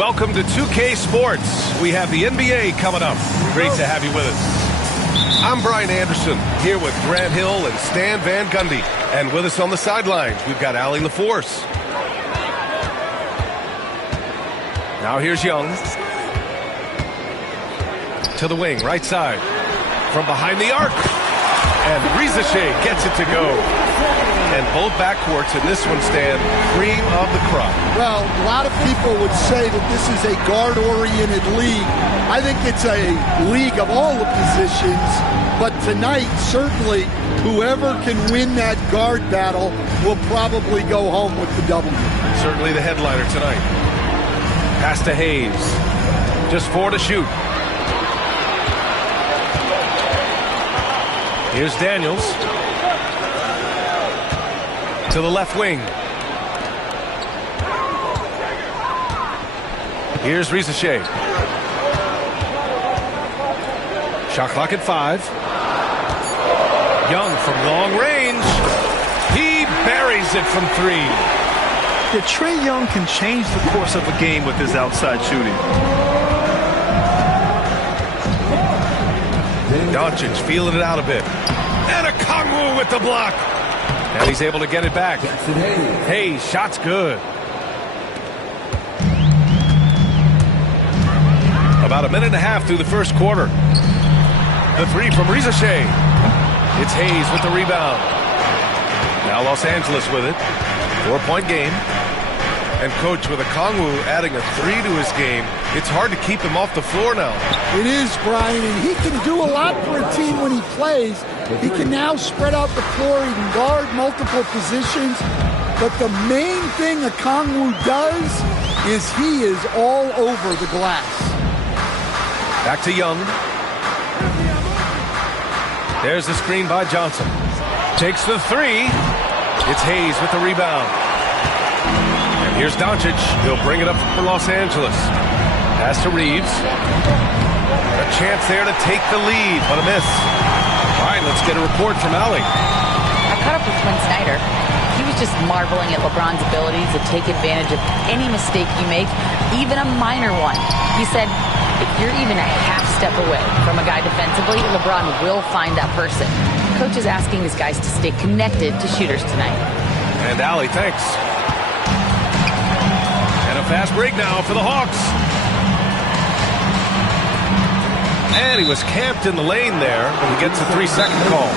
Welcome to 2K Sports. We have the NBA coming up. Great to have you with us. I'm Brian Anderson, here with Grant Hill and Stan Van Gundy. And with us on the sidelines, we've got Allie LaForce. Now here's Young. To the wing, right side. From behind the arc. And Riza-Shea gets it to go. And both backcourts in this one stand cream of the crop. Well, a lot of people would say that this is a guard-oriented league. I think it's a league of all the positions. But tonight, certainly, whoever can win that guard battle will probably go home with the W. Certainly the headliner tonight. Pass to Hayes. Just 4 to shoot. Here's Daniels. To the left wing. Here's Riza-Shea. Shot clock at 5. Young from long range. He buries it from 3. Yeah, Trae Young can change the course of a game with his outside shooting. Doncic feeling it out a bit. And a Kongwu with the block. And he's able to get it back. Hey, shot's good. About a minute and a half through the first quarter. The 3 from Riza-Shea. It's Hayes with the rebound. Now Los Angeles with it. 4-point game. And coach, with a Kongwu adding a 3 to his game, it's hard to keep him off the floor now. It is, Brian, and he can do a lot for a team when he plays. He can now spread out the floor. He can guard multiple positions. But the main thing a Kongwu does is he is all over the glass. Back to Young. There's the screen by Johnson. Takes the 3. It's Hayes with the rebound. And here's Doncic. He'll bring it up for Los Angeles. Pass to Reeves. A chance there to take the lead, but a miss. All right, let's get a report from Allie. I caught up with Quinn Snyder. He was just marveling at LeBron's ability to take advantage of any mistake you make, even a minor one. He said, if you're even a half step away from a guy defensively, LeBron will find that person. Coach is asking his guys to stay connected to shooters tonight. And Allie, thanks. And a fast break now for the Hawks. And he was camped in the lane there, and he gets a 3-second call.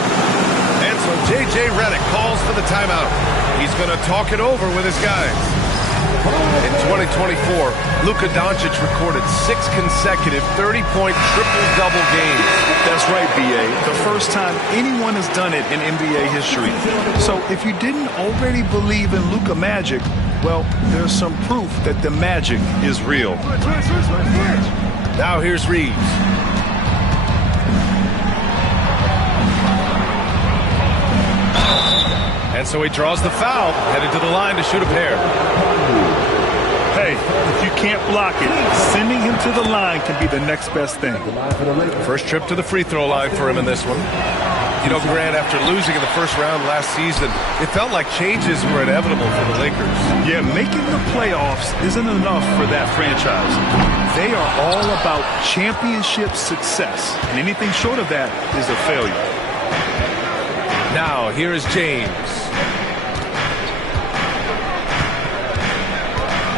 And so J.J. Redick calls for the timeout. He's going to talk it over with his guys. In 2024, Luka Doncic recorded 6 consecutive 30-point triple-double games. That's right, B.A. The first time anyone has done it in NBA history. So if you didn't already believe in Luka Magic, well, there's some proof that the magic is real. Now here's Reeves. And so he draws the foul, headed to the line to shoot a pair. Hey, if you can't block it, sending him to the line can be the next best thing. First trip to the free throw line for him in this one. You know, Grant, after losing in the first round last season, it felt like changes were inevitable for the Lakers. Yeah, making the playoffs isn't enough for that franchise. They are all about championship success, and anything short of that is a failure. Now, here is James.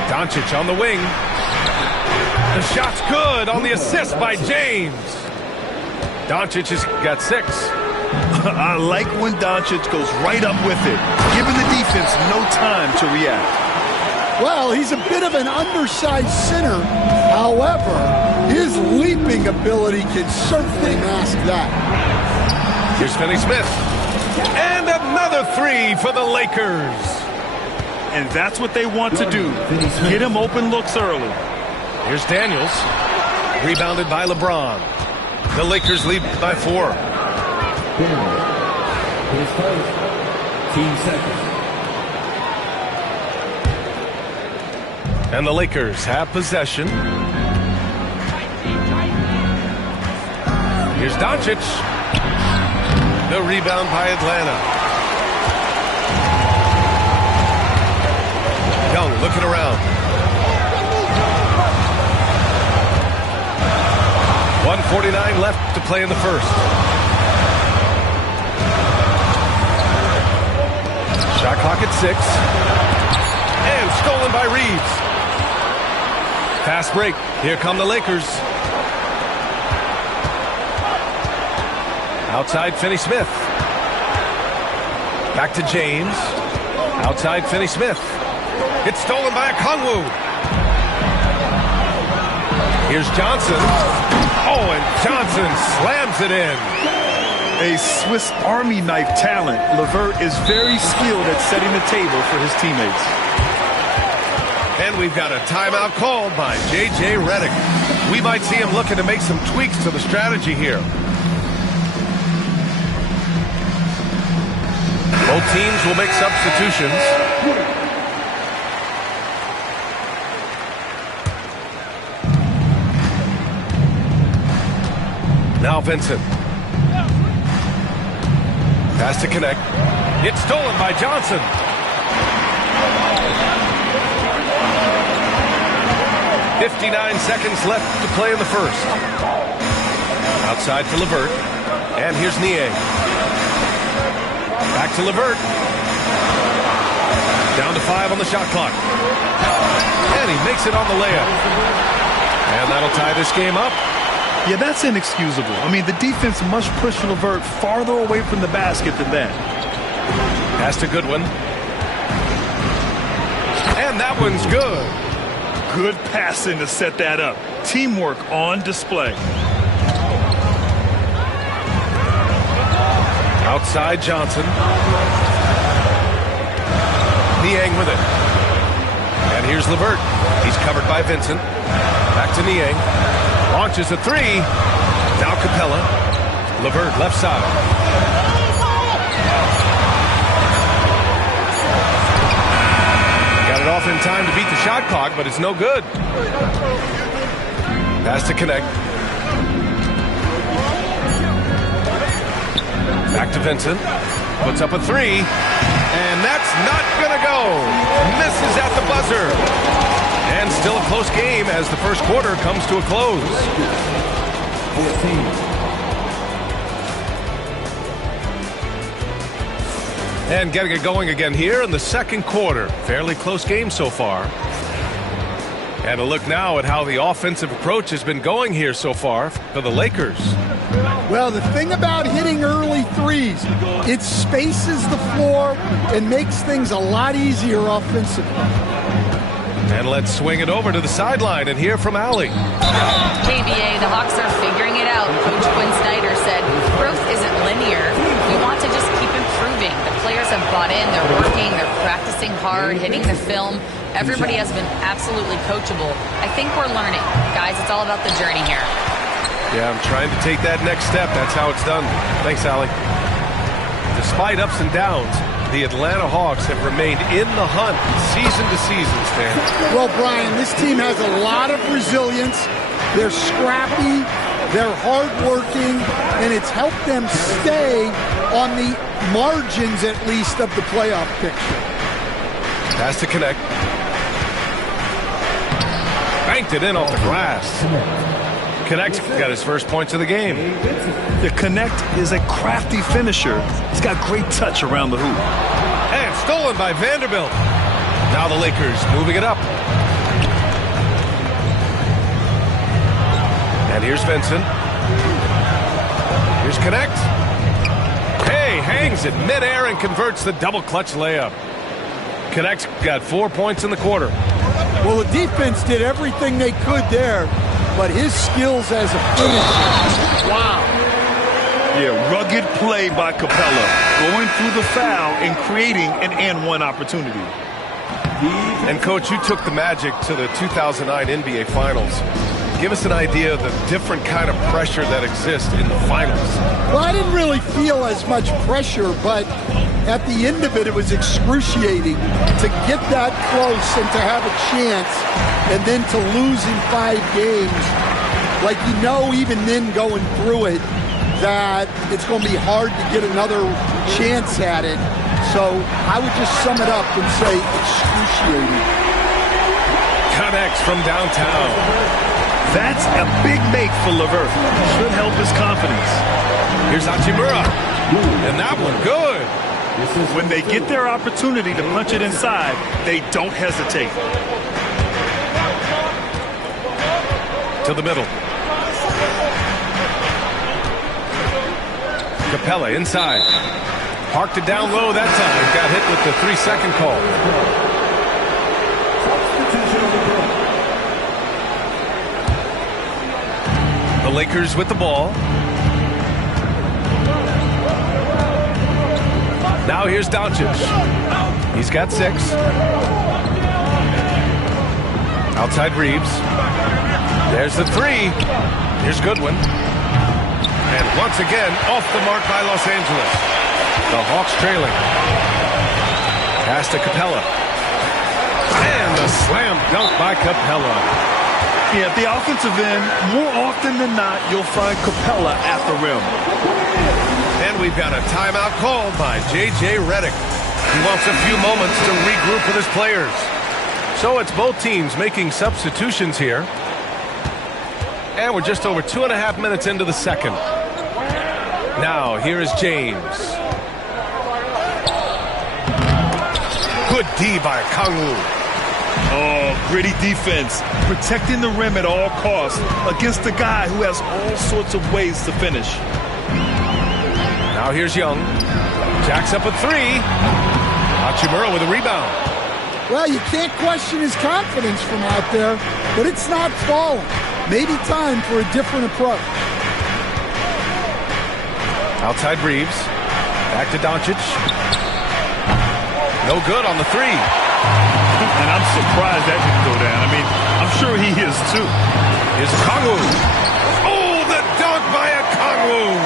Doncic on the wing. The shot's good on the assist by James. Doncic has got 6. I like when Doncic goes right up with it, giving the defense no time to react. Well, he's a bit of an undersized center. However, his leaping ability can certainly mask that. Here's Finney-Smith. And another 3 for the Lakers. And that's what they want to do. Get him open looks early. Here's Daniels. Rebounded by LeBron. The Lakers lead by 4. And the Lakers have possession. Here's Doncic. The rebound by Atlanta. Young looking around. 1:49 left to play in the first. Shot clock at 6. And stolen by Reeves. Fast break. Here come the Lakers. Outside Finney-Smith. Back to James. Outside Finney-Smith. It's stolen by Okongwu. Here's Johnson. Oh, and Johnson slams it in. A Swiss Army knife talent. LeVert is very skilled at setting the table for his teammates. And we've got a timeout called by J.J. Redick. We might see him looking to make some tweaks to the strategy here. Both teams will make substitutions. Now Vincent. Pass to connect. It's stolen by Johnson. .59 seconds left to play in the first. Outside to LeVert. And here's Niang. Back to LeVert. Down to 5 on the shot clock. And he makes it on the layup. And that'll tie this game up. Yeah, that's inexcusable. I mean, the defense must push LeVert farther away from the basket than that. Pass to Goodwin. And that one's good. Good passing to set that up. Teamwork on display. Outside Johnson. Niang with it. And here's LeVert. He's covered by Vincent. Back to Niang. Launches a 3. Now Capella. LeVert left side. Got it off in time to beat the shot clock, but it's no good. Pass to connect. Back to Vincent. Puts up a 3. And that's not going to go. Misses at the buzzer. And still a close game as the first quarter comes to a close. 14. And getting it going again here in the second quarter. Fairly close game so far. And a look now at how the offensive approach has been going here so far for the Lakers. Well, the thing about hitting early threes, it spaces the floor and makes things a lot easier offensively. And let's swing it over to the sideline and hear from Allie. KBA, the Hawks are figuring it out. Coach Quinn Snyder said growth isn't linear. We want to just keep improving. The players have bought in. They're working. They're practicing hard, hitting the film. Everybody has been absolutely coachable. I think we're learning. Guys, it's all about the journey here. Yeah, I'm trying to take that next step. That's how it's done. Thanks, Allie. Despite ups and downs, the Atlanta Hawks have remained in the hunt season to season, Stan. Well, Brian, this team has a lot of resilience. They're scrappy, they're hardworking, and it's helped them stay on the margins, at least, of the playoff picture. Pass to connect. Banked it in off the glass. Connect got his first points of the game. The Connect is a crafty finisher. He's got great touch around the hoop. And stolen by Vanderbilt. Now the Lakers moving it up. And here's Vincent. Here's Connect. Hey, hangs it midair and converts the double clutch layup. Connect got 4 points in the quarter. Well, the defense did everything they could there, but his skills as a finisher, wow. Yeah, rugged play by Capella, going through the foul and creating an and-one opportunity. And, Coach, you took the Magic to the 2009 NBA Finals. Give us an idea of the different kind of pressure that exists in the finals. Well, I didn't really feel as much pressure, but at the end of it, it was excruciating to get that close and to have a chance and then to lose in 5 games. Like, you know, even then going through it, that it's going to be hard to get another chance at it. So I would just sum it up and say excruciating. Connects from downtown. That's a big make for LeVert. Should help his confidence. Here's Hachimura. And that one good. When they get their opportunity to punch it inside, they don't hesitate. To the middle. Capella inside. Parked it down low that time. Got hit with the 3-second call. The Lakers with the ball. Now here's Doncic. He's got 6. Outside Reeves. There's the 3. Here's Goodwin. And once again, off the mark by Los Angeles. The Hawks trailing. Pass to Capella. And a slam dunk by Capella. Yeah, at the offensive end, more often than not, you'll find Capella at the rim. And we've got a timeout called by J.J. Redick. He wants a few moments to regroup with his players. So it's both teams making substitutions here. And we're just over 2.5 minutes into the second. Now, here is James. Good D by Kangwoo. Oh, gritty defense. Protecting the rim at all costs against a guy who has all sorts of ways to finish. Now here's Young. Jacks up a 3. Hachimura with a rebound. Well, you can't question his confidence from out there, but it's not falling. Maybe time for a different approach. Outside Reeves. Back to Doncic. No good on the 3. And I'm surprised that didn't go down. I mean, I'm sure he is too. Here's Kangwoo. Oh, the dunk by a Kangwoo.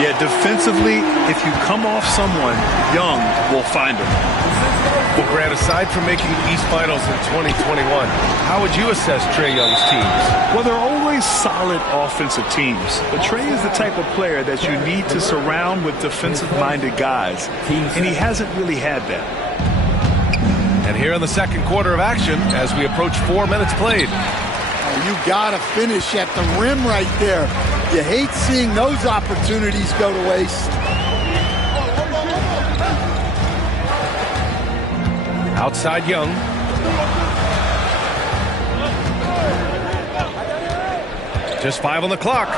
Yeah, defensively, if you come off someone, Young will find him. Well, Grant, aside from making East Finals in 2021, how would you assess Trae Young's teams? Well, they're always solid offensive teams. But Trae is the type of player that you need to surround with defensive-minded guys. And he hasn't really had that. And here in the second quarter of action, as we approach 4 minutes played. You gotta finish at the rim right there. You hate seeing those opportunities go to waste. Outside Young. Just 5 on the clock.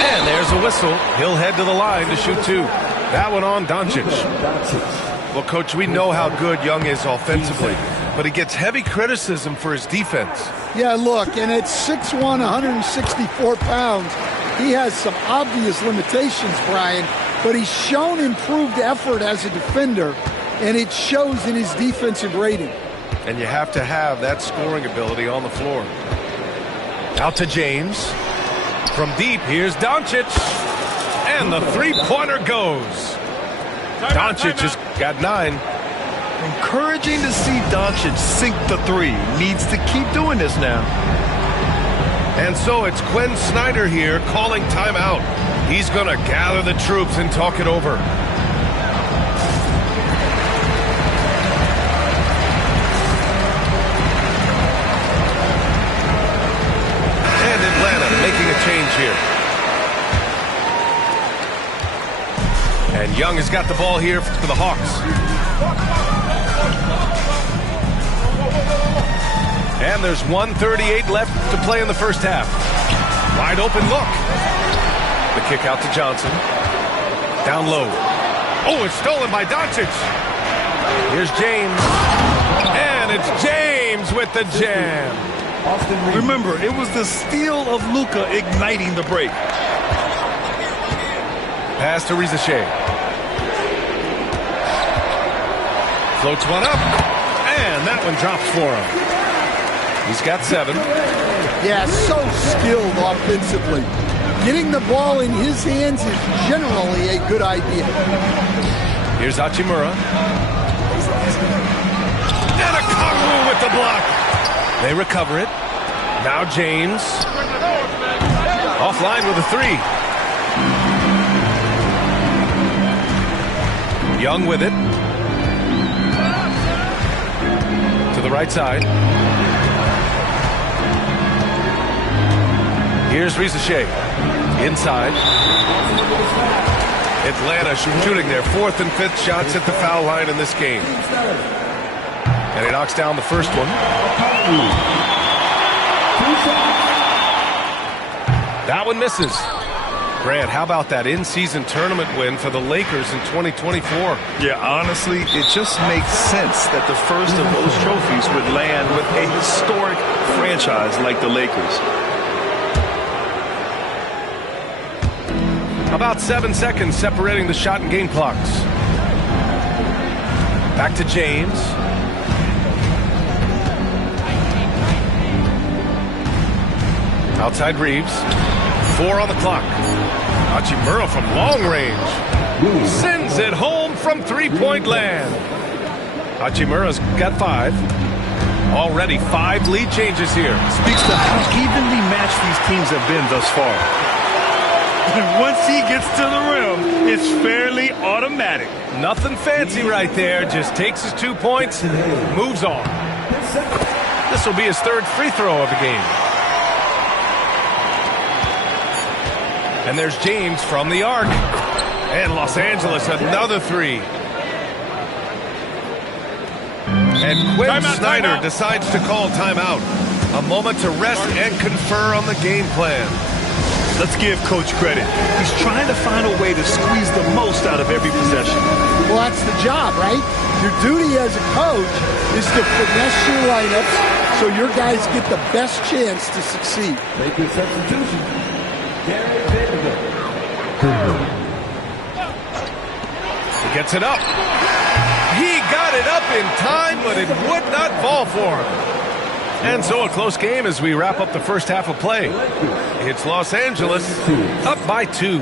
And there's a whistle. He'll head to the line to shoot 2. That one on Doncic. Well, Coach, we know how good Young is offensively, but he gets heavy criticism for his defense. Yeah, look, and at 6'1", 164 pounds, he has some obvious limitations, Brian, but he's shown improved effort as a defender, and it shows in his defensive rating. And you have to have that scoring ability on the floor. Out to James. From deep, here's Doncic. And the three-pointer goes. Doncic has got 9. Encouraging to see Doncic sink the 3. Needs to keep doing this now. And so it's Quinn Snyder here calling timeout. He's going to gather the troops and talk it over. And Atlanta making a change here. And Young has got the ball here for the Hawks. And there's 1:38 left to play in the first half. Wide open look. The kick out to Johnson. Down low. Oh, it's stolen by Doncic. Here's James. And it's James with the jam. Remember, it was the steal of Luka igniting the break. Pass to Riza Shea. Floats one up. And that one drops for him. He's got 7. Yeah, so skilled offensively. Getting the ball in his hands is generally a good idea. Here's Hachimura. And a Kangwoo with the block. They recover it. Now James. Offline with a 3. Young with it. To the right side. Here's Risa Shea. Inside. Atlanta shooting their 4th and 5th shots at the foul line in this game. And he knocks down the first one. That one misses. Grant, how about that in-season tournament win for the Lakers in 2024? Yeah, honestly, it just makes sense that the first of those trophies would land with a historic franchise like the Lakers. About 7 seconds separating the shot and game clocks. Back to James. Outside Reeves. 4 on the clock. Hachimura from long range. Sends it home from three-point land. Hachimura's got 5. Already 5 lead changes here. Speaks to how evenly matched these teams have been thus far. And once he gets to the rim, it's fairly automatic. Nothing fancy right there. Just takes his 2 points and moves on. This will be his 3rd free throw of the game. And there's James from the arc. And Los Angeles, another 3. And Quinn Snyder decides to call timeout. A moment to rest and confer on the game plan. Let's give Coach credit. He's trying to find a way to squeeze the most out of every possession. Well, that's the job, right? Your duty as a coach is to finesse your lineups so your guys get the best chance to succeed. Make your substitution. Gary Vanderbilt. He gets it up. He got it up in time, but it would not fall for him. And so a close game as we wrap up the first half of play. It's Los Angeles up by 2.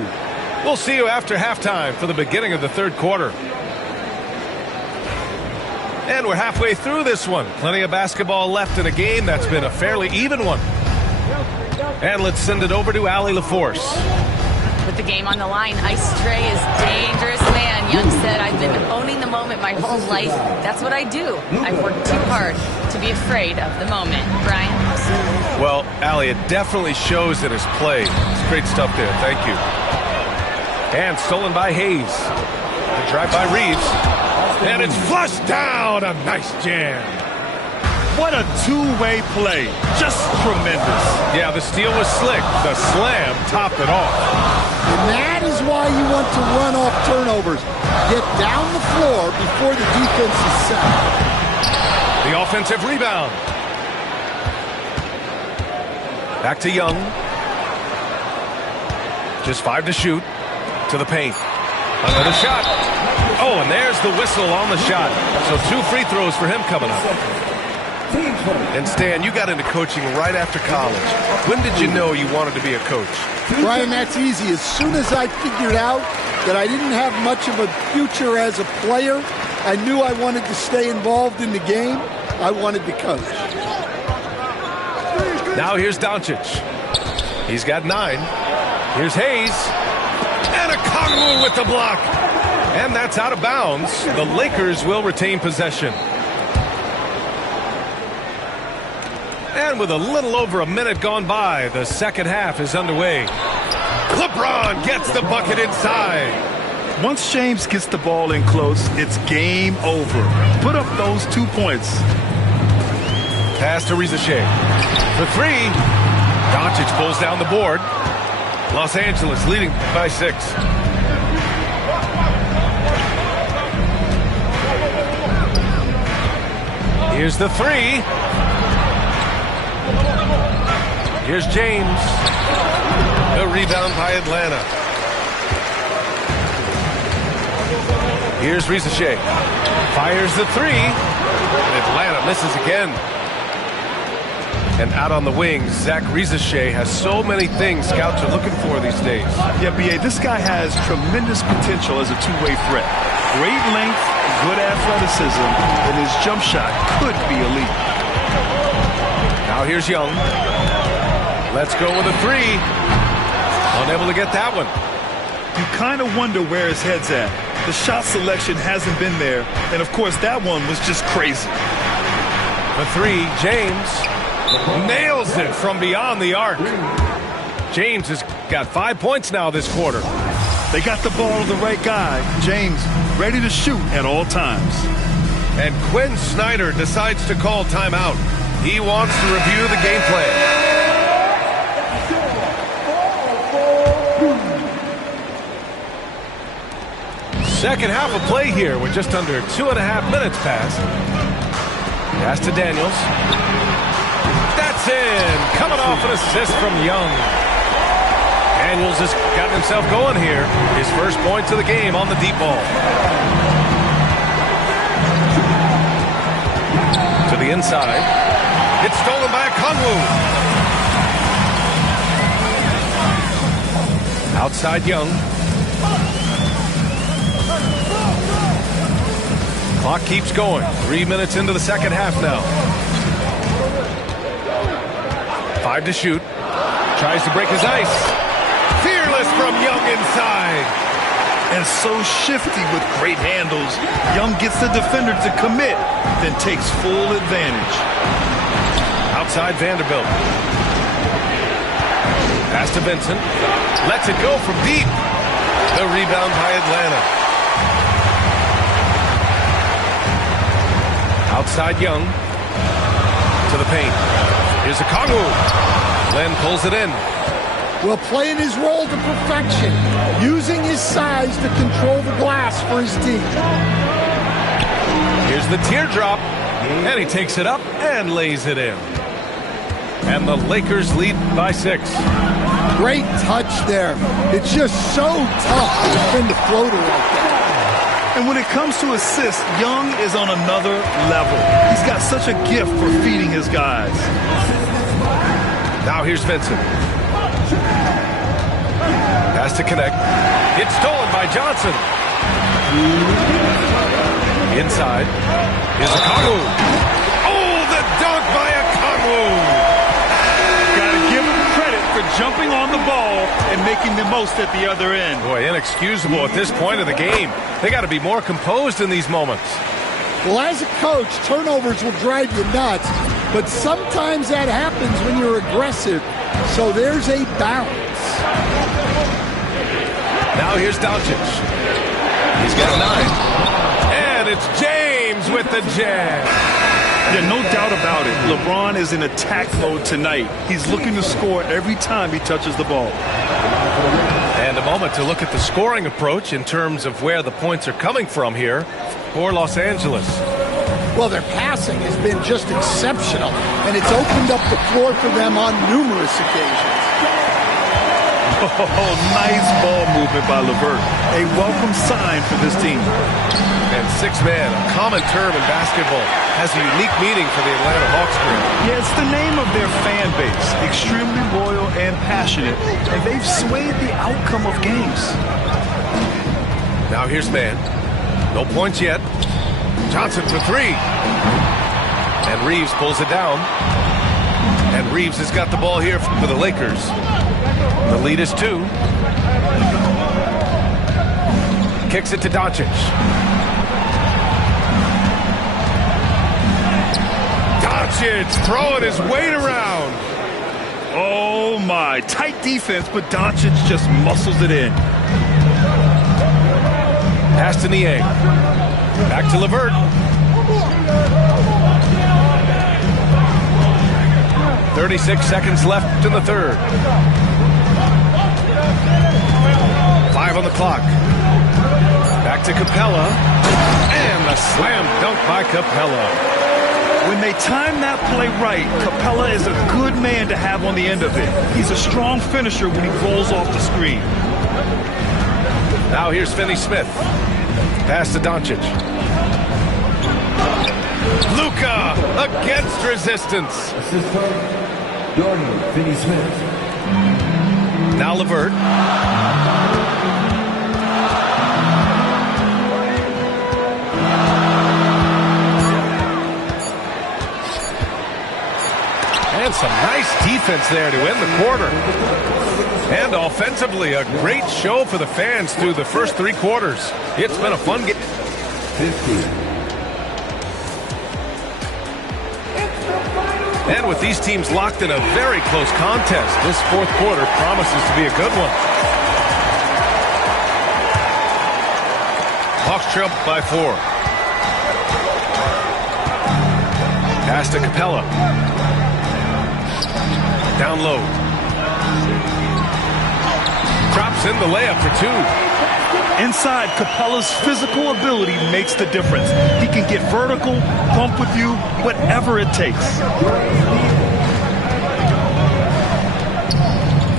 We'll see you after halftime for the beginning of the 3rd quarter. And we're halfway through this one. Plenty of basketball left in a game that's been a fairly even one. And let's send it over to Allie LaForce. With the game on the line, Ice Trae is dangerous man. Young said, I've been owning the moment my whole life. That's what I do. I've worked too hard to be afraid of the moment. Brian? Well, Allie, it definitely shows in his play. It's great stuff there. Thank you. And stolen by Hayes. The drive by Reeves. And it's flushed down. A nice jam. What a two-way play. Just tremendous. Yeah, the steal was slick. The slam topped it off. And that is why you want to run off turnovers. Get down the floor before the defense is set. The offensive rebound. Back to Young. Just 5 to shoot. To the paint. Another shot. Oh, and there's the whistle on the shot. So 2 free throws for him coming up. And Stan, you got into coaching right after college. When did you know you wanted to be a coach? Brian, that's easy. As soon as I figured out that I didn't have much of a future as a player, I knew I wanted to stay involved in the game. I wanted to coach. Now here's Doncic. He's got 9. Here's Hayes. And a Okongwu with the block. And that's out of bounds. The Lakers will retain possession. And with a little over a minute gone by, the second half is underway. LeBron gets the bucket inside. Once James gets the ball in close, it's game over. Put up those 2 points. Pass to Risa Shea. For 3. Doncic pulls down the board. Los Angeles leading by 6. Here's the 3. Here's James. The rebound by Atlanta. Here's Risa Shea. Fires the 3. And Atlanta misses again. And out on the wings, Zach Risa Shea has so many things scouts are looking for these days. Yeah, B.A., this guy has tremendous potential as a two-way threat. Great length, good athleticism, and his jump shot could be elite. Now here's Young. Let's go with a 3. Unable to get that one. You kind of wonder where his head's at. The shot selection hasn't been there, and of course that one was just crazy. The 3, James nails it from beyond the arc. James has got 5 points now this quarter. They got the ball to the right guy. James ready to shoot at all times. And Quinn Snyder decides to call timeout. He wants to review the game plan. Second half of play here with just under 2.5 minutes passed. Pass to Daniels. That's in. Coming off an assist from Young. Daniels has gotten himself going here. His first points of the game on the deep ball. To the inside. It's stolen by Okongwu. Outside Young. Clock keeps going. 3 minutes into the second half now. 5 to shoot. Tries to break his ice. Fearless from Young inside. And so shifty with great handles. Young gets the defender to commit, then takes full advantage. Outside Vanderbilt. Pass to Vincent. Lets it go from deep. The rebound by Atlanta. Outside Young. To the paint. Here's Okongwu. Len pulls it in. Well, playing his role to perfection, using his size to control the glass for his team. Here's the teardrop, and he takes it up and lays it in. And the Lakers lead by 6. Great touch there. It's just so tough to defend a floater like that. And when it comes to assists, Young is on another level. He's got such a gift for feeding his guys. Now here's Vincent. Has to connect. It's stolen by Johnson. Inside. Here's Okongwu. Oh, the dunk by Okongwu. Got to give him credit for jumping on the ball and making the most at the other end. Boy, inexcusable at this point of the game. They got to be more composed in these moments. Well, as a coach, turnovers will drive you nuts, but sometimes that happens when you're aggressive. So there's a balance. Now here's Doncic. He's got 9. And it's James with the jam. Yeah, no doubt about it. LeBron is in attack mode tonight. He's looking to score every time he touches the ball. And a moment to look at the scoring approach in terms of where the points are coming from here for Los Angeles. Well, their passing has been just exceptional, and it's opened up the floor for them on numerous occasions. Oh, nice ball movement by LeVert. A welcome sign for this team. And 6-man, a common term in basketball, has a unique meaning for the Atlanta Hawks group. Yeah, it's the name of their fan base. Extremely loyal and passionate, and they've swayed the outcome of games. Now here's man. No points yet. Johnson for 3. And Reeves pulls it down. And Reeves has got the ball here for the Lakers. The lead is 2. Kicks it to Doncic. Doncic throwing his weight around. Oh my, tight defense, but Doncic just muscles it in. Pass to Niang. Back to LeVert. 36 seconds left in the third. 5 on the clock. Back to Capella. And a slam dunk by Capella. When they time that play right, Capella is a good man to have on the end of it. He's a strong finisher when he rolls off the screen. Now here's Finney-Smith. Pass to Doncic. Luka against resistance. Assist card, Dorian Finney-Smith. Now LeVert. And some nice defense there to end the quarter. And offensively, a great show for the fans through the first 3 quarters. It's been a fun game. 50. And with these teams locked in a very close contest, this fourth quarter promises to be a good one. Hawks trail by 4. Pass to Capella. Down low. Drops in the layup for 2. Inside, Capella's physical ability makes the difference. He can get vertical, bump with you, whatever it takes.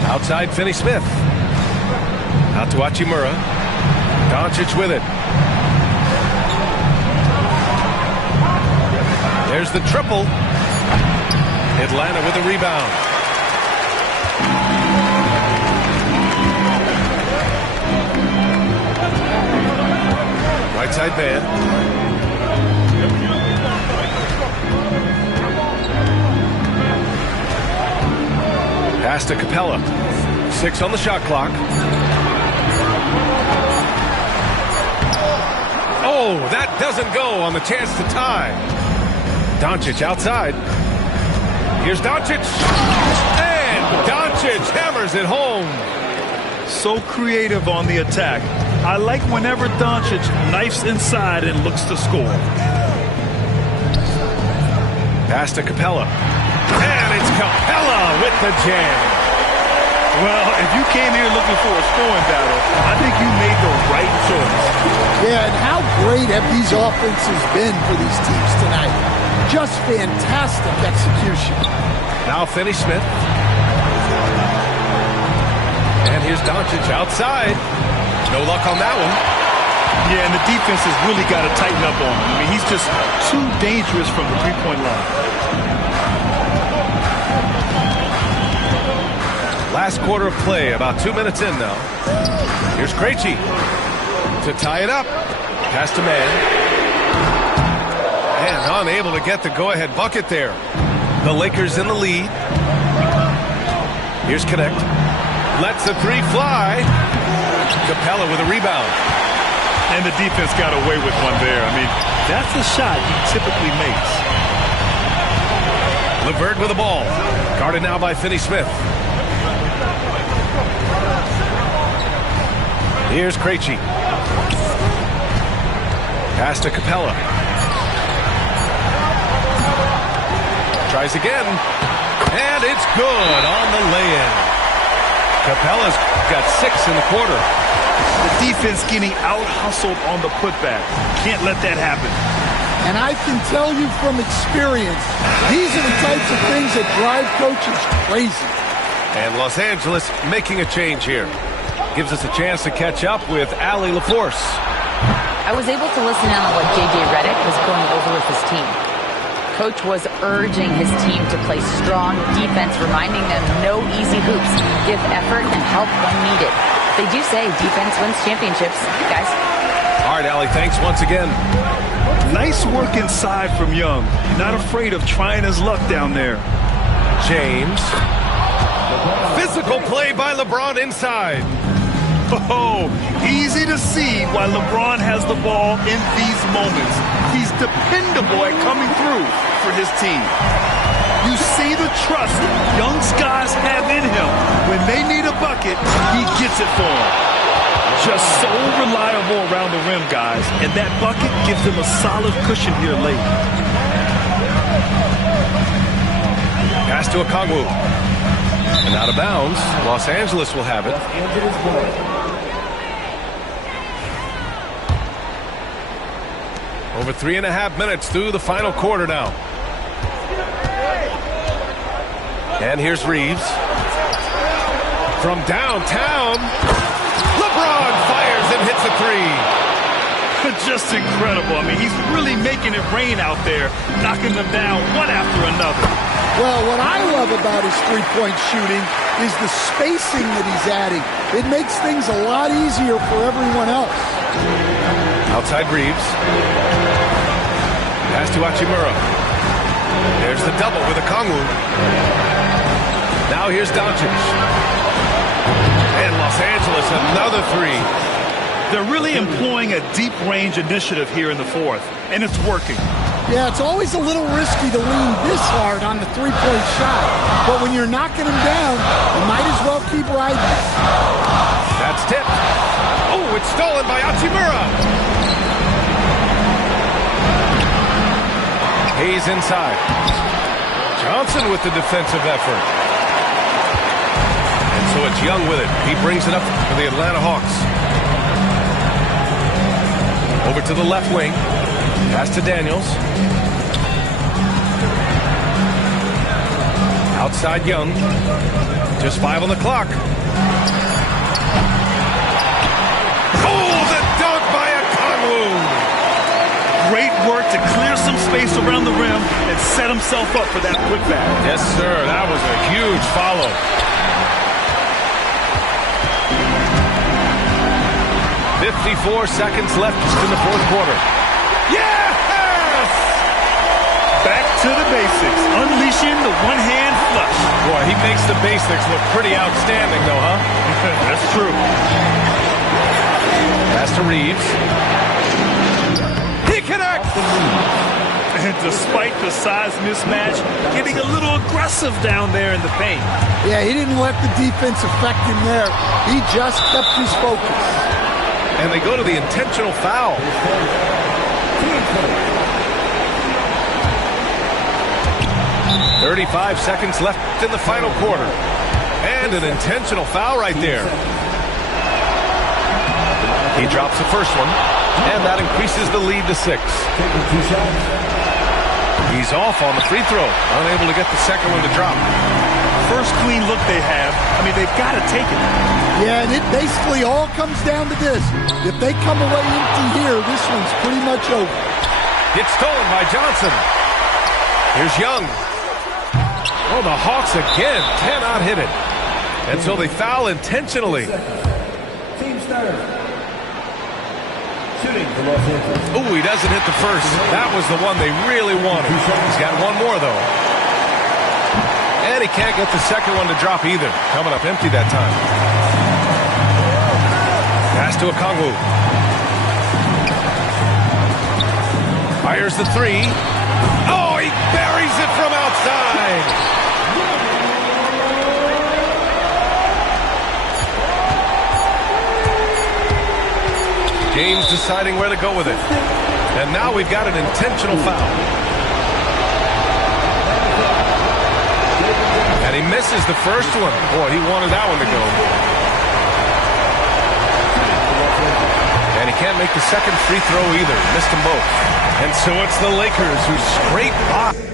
Outside, Finney-Smith. Out to Hachimura. Doncic with it. There's the triple. Atlanta with a rebound. Right side man. Pass to Capella. 6 on the shot clock. Oh, that doesn't go on the chance to tie. Doncic outside. Here's Doncic. And Doncic hammers it home. So creative on the attack. I like whenever Doncic knifes inside and looks to score. Pass to Capella. And it's Capella with the jam. Well, if you came here looking for a scoring battle, I think you made the right choice. Yeah, and how great have these offenses been for these teams tonight? Just fantastic execution. Now Finney-Smith. And here's Doncic outside. No luck on that one. Yeah, and the defense has really got to tighten up on him. I mean, he's just too dangerous from the three-point line. Last quarter of play, about 2 minutes in now. Here's Krejci to tie it up. Pass to man. And unable to get the go-ahead bucket there. The Lakers in the lead. Here's Connect. Lets the 3 fly. Capella with a rebound. And the defense got away with one there. I mean, that's the shot he typically makes. LeVert with the ball. Guarded now by Finney-Smith. Here's Krejci. Pass to Capella. Tries again. And it's good on the lay-in. Capella's got 6 in the quarter. The defense getting out-hustled on the putback. Can't let that happen. And I can tell you from experience, these are the types of things that drive coaches crazy. And Los Angeles making a change here. Gives us a chance to catch up with Allie LaForce. I was able to listen in on what J.J. Redick was going over with his team. Coach was urging his team to play strong defense, reminding them no easy hoops, give effort and help when needed. They do say defense wins championships, guys. All right, Allie, thanks once again. Nice work inside from Young. Not afraid of trying his luck down there. James. Physical play by LeBron inside. Oh, easy to see why LeBron has the ball in these moments. He's dependable at coming through for his team. You see the trust young guys have in him. When they need a bucket, he gets it for them. Just so reliable around the rim, guys. And that bucket gives them a solid cushion here late. Pass to Okongwu. And out of bounds, Los Angeles will have it. Over 3.5 minutes through the final quarter now. And here's Reeves. From downtown, LeBron fires and hits a 3. Just incredible. I mean, he's really making it rain out there, knocking them down one after another. Well, what I love about his three-point shooting is the spacing that he's adding. It makes things a lot easier for everyone else. Outside Reeves. Pass to Hachimura. There's the double with Okongwu. Now here's Doncic. And Los Angeles, another 3. They're really employing a deep range initiative here in the fourth, and it's working. Yeah, it's always a little risky to lean this hard on the three-point shot. But when you're knocking him down, you might as well keep riding. That's tipped. Oh, it's stolen by Hachimura. Hayes inside. Johnson with the defensive effort. And so it's Young with it. He brings it up for the Atlanta Hawks. Over to the left wing. Pass to Daniels. Outside Young. Just 5 on the clock. Oh, the dunk by Okongwu. Great work to clear some space around the rim and set himself up for that putback. Yes, sir. That was a huge follow. .54 seconds left in the fourth quarter. Yes! Back to the basics, unleashing the one-hand flush. Boy, he makes the basics look pretty outstanding, though, huh? That's true. Pass to Reeves. He connects! And despite the size mismatch, getting a little aggressive down there in the paint. Yeah, he didn't let the defense affect him there. He just kept his focus. And they go to the intentional foul. 35 seconds left in the final quarter. And an intentional foul right there. He drops the first one, and that increases the lead to 6. He's off on the free throw, unable to get the second one to drop. First clean look they have. I mean, they've got to take it. Yeah, and it basically all comes down to this. If they come away empty here, this one's pretty much over. It's stolen by Johnson. Here's Young. Oh, the Hawks again cannot hit it. And so they foul intentionally. Team starter. Shooting for Los Angeles. Oh, he doesn't hit the first. That was the one they really wanted. He's got one more, though. And he can't get the second one to drop either. Coming up empty that time. Pass to Okongwu. Fires the three. Oh, he buries it from outside. James deciding where to go with it. And now we've got an intentional foul. And he misses the first one. Boy, he wanted that one to go. And he can't make the second free throw either. Missed them both. And so it's the Lakers who scrape by.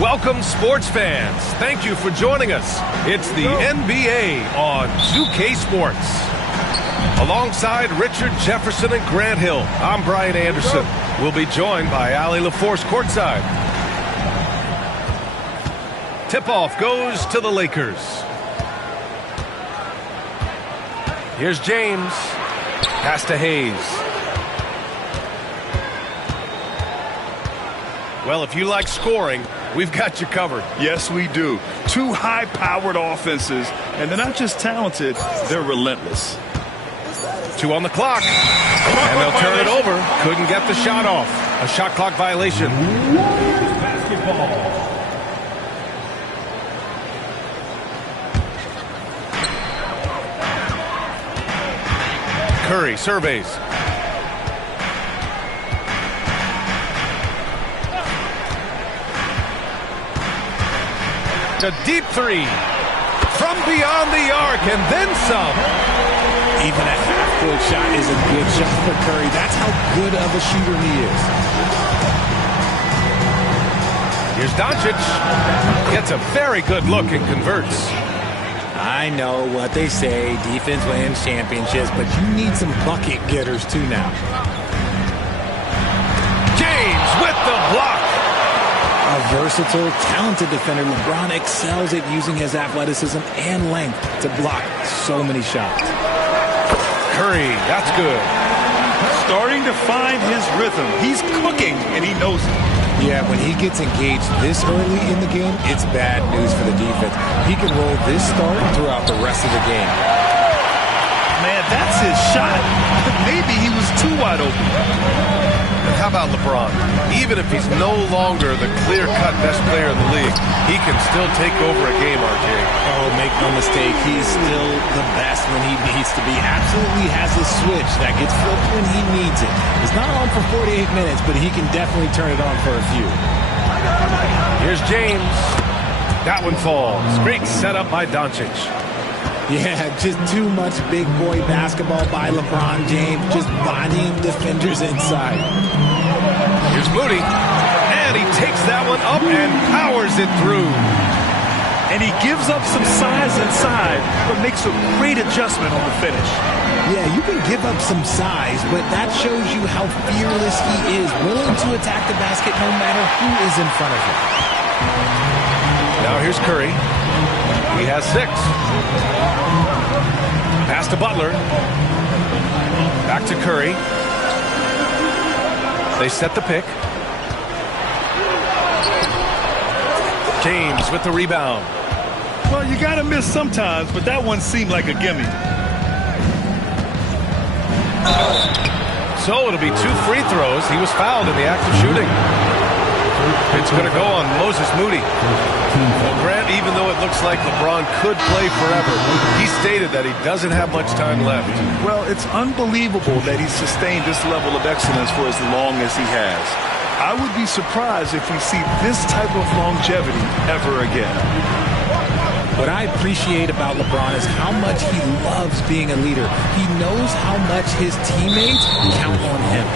Welcome, sports fans. Thank you for joining us. It's the NBA on 2K Sports. Alongside Richard Jefferson and Grant Hill, I'm Brian Anderson. We'll be joined by Allie LaForce courtside. Tip-off goes to the Lakers. Here's James. Pass to Hayes. Well, if you like scoring, we've got you covered. Yes, we do. Two high-powered offenses, and they're not just talented, they're relentless. 2 on the clock. And they'll turn it over. Couldn't get the shot off. A shot clock violation. Basketball. Curry surveys. A deep three from beyond the arc and then some. Even a half-court shot is a good shot for Curry. That's how good of a shooter he is. Here's Doncic. Gets a very good look and converts. I know what they say, defense wins championships, but you need some bucket getters too now. James with the block. A versatile, talented defender, LeBron excels at using his athleticism and length to block so many shots. Curry, that's good. Starting to find his rhythm. He's cooking, and he knows it. Yeah, when he gets engaged this early in the game, it's bad news for the defense. He can roll this start throughout the rest of the game. Man, that's his shot. Maybe he was too wide open. And how about LeBron? Even if he's no longer the clear-cut best player in the league, he can still take over a game, RJ. Oh, make no mistake, he's still the best when he needs to be. Absolutely has a switch that gets flipped when he needs it. It's not on for 48 minutes, but he can definitely turn it on for a few. Here's James. That one falls. Great setup by Doncic. Yeah, just too much big boy basketball by LeBron James, just bodying defenders inside. Here's Moody. And he takes that one up and powers it through. And he gives up some size inside, but makes a great adjustment on the finish. Yeah, you can give up some size, but that shows you how fearless he is, willing to attack the basket no matter who is in front of him. Now here's Curry. He has 6. Pass to Butler. Back to Curry. They set the pick. James with the rebound. Well, you got to miss sometimes, but that one seemed like a gimme. So it'll be 2 free throws. He was fouled in the act of shooting. It's going to go on Moses Moody. Well, Grant, even though it looks like LeBron could play forever, he stated that he doesn't have much time left. Well, it's unbelievable that he's sustained this level of excellence for as long as he has. I would be surprised if we see this type of longevity ever again. What I appreciate about LeBron is how much he loves being a leader. He knows how much his teammates count on him.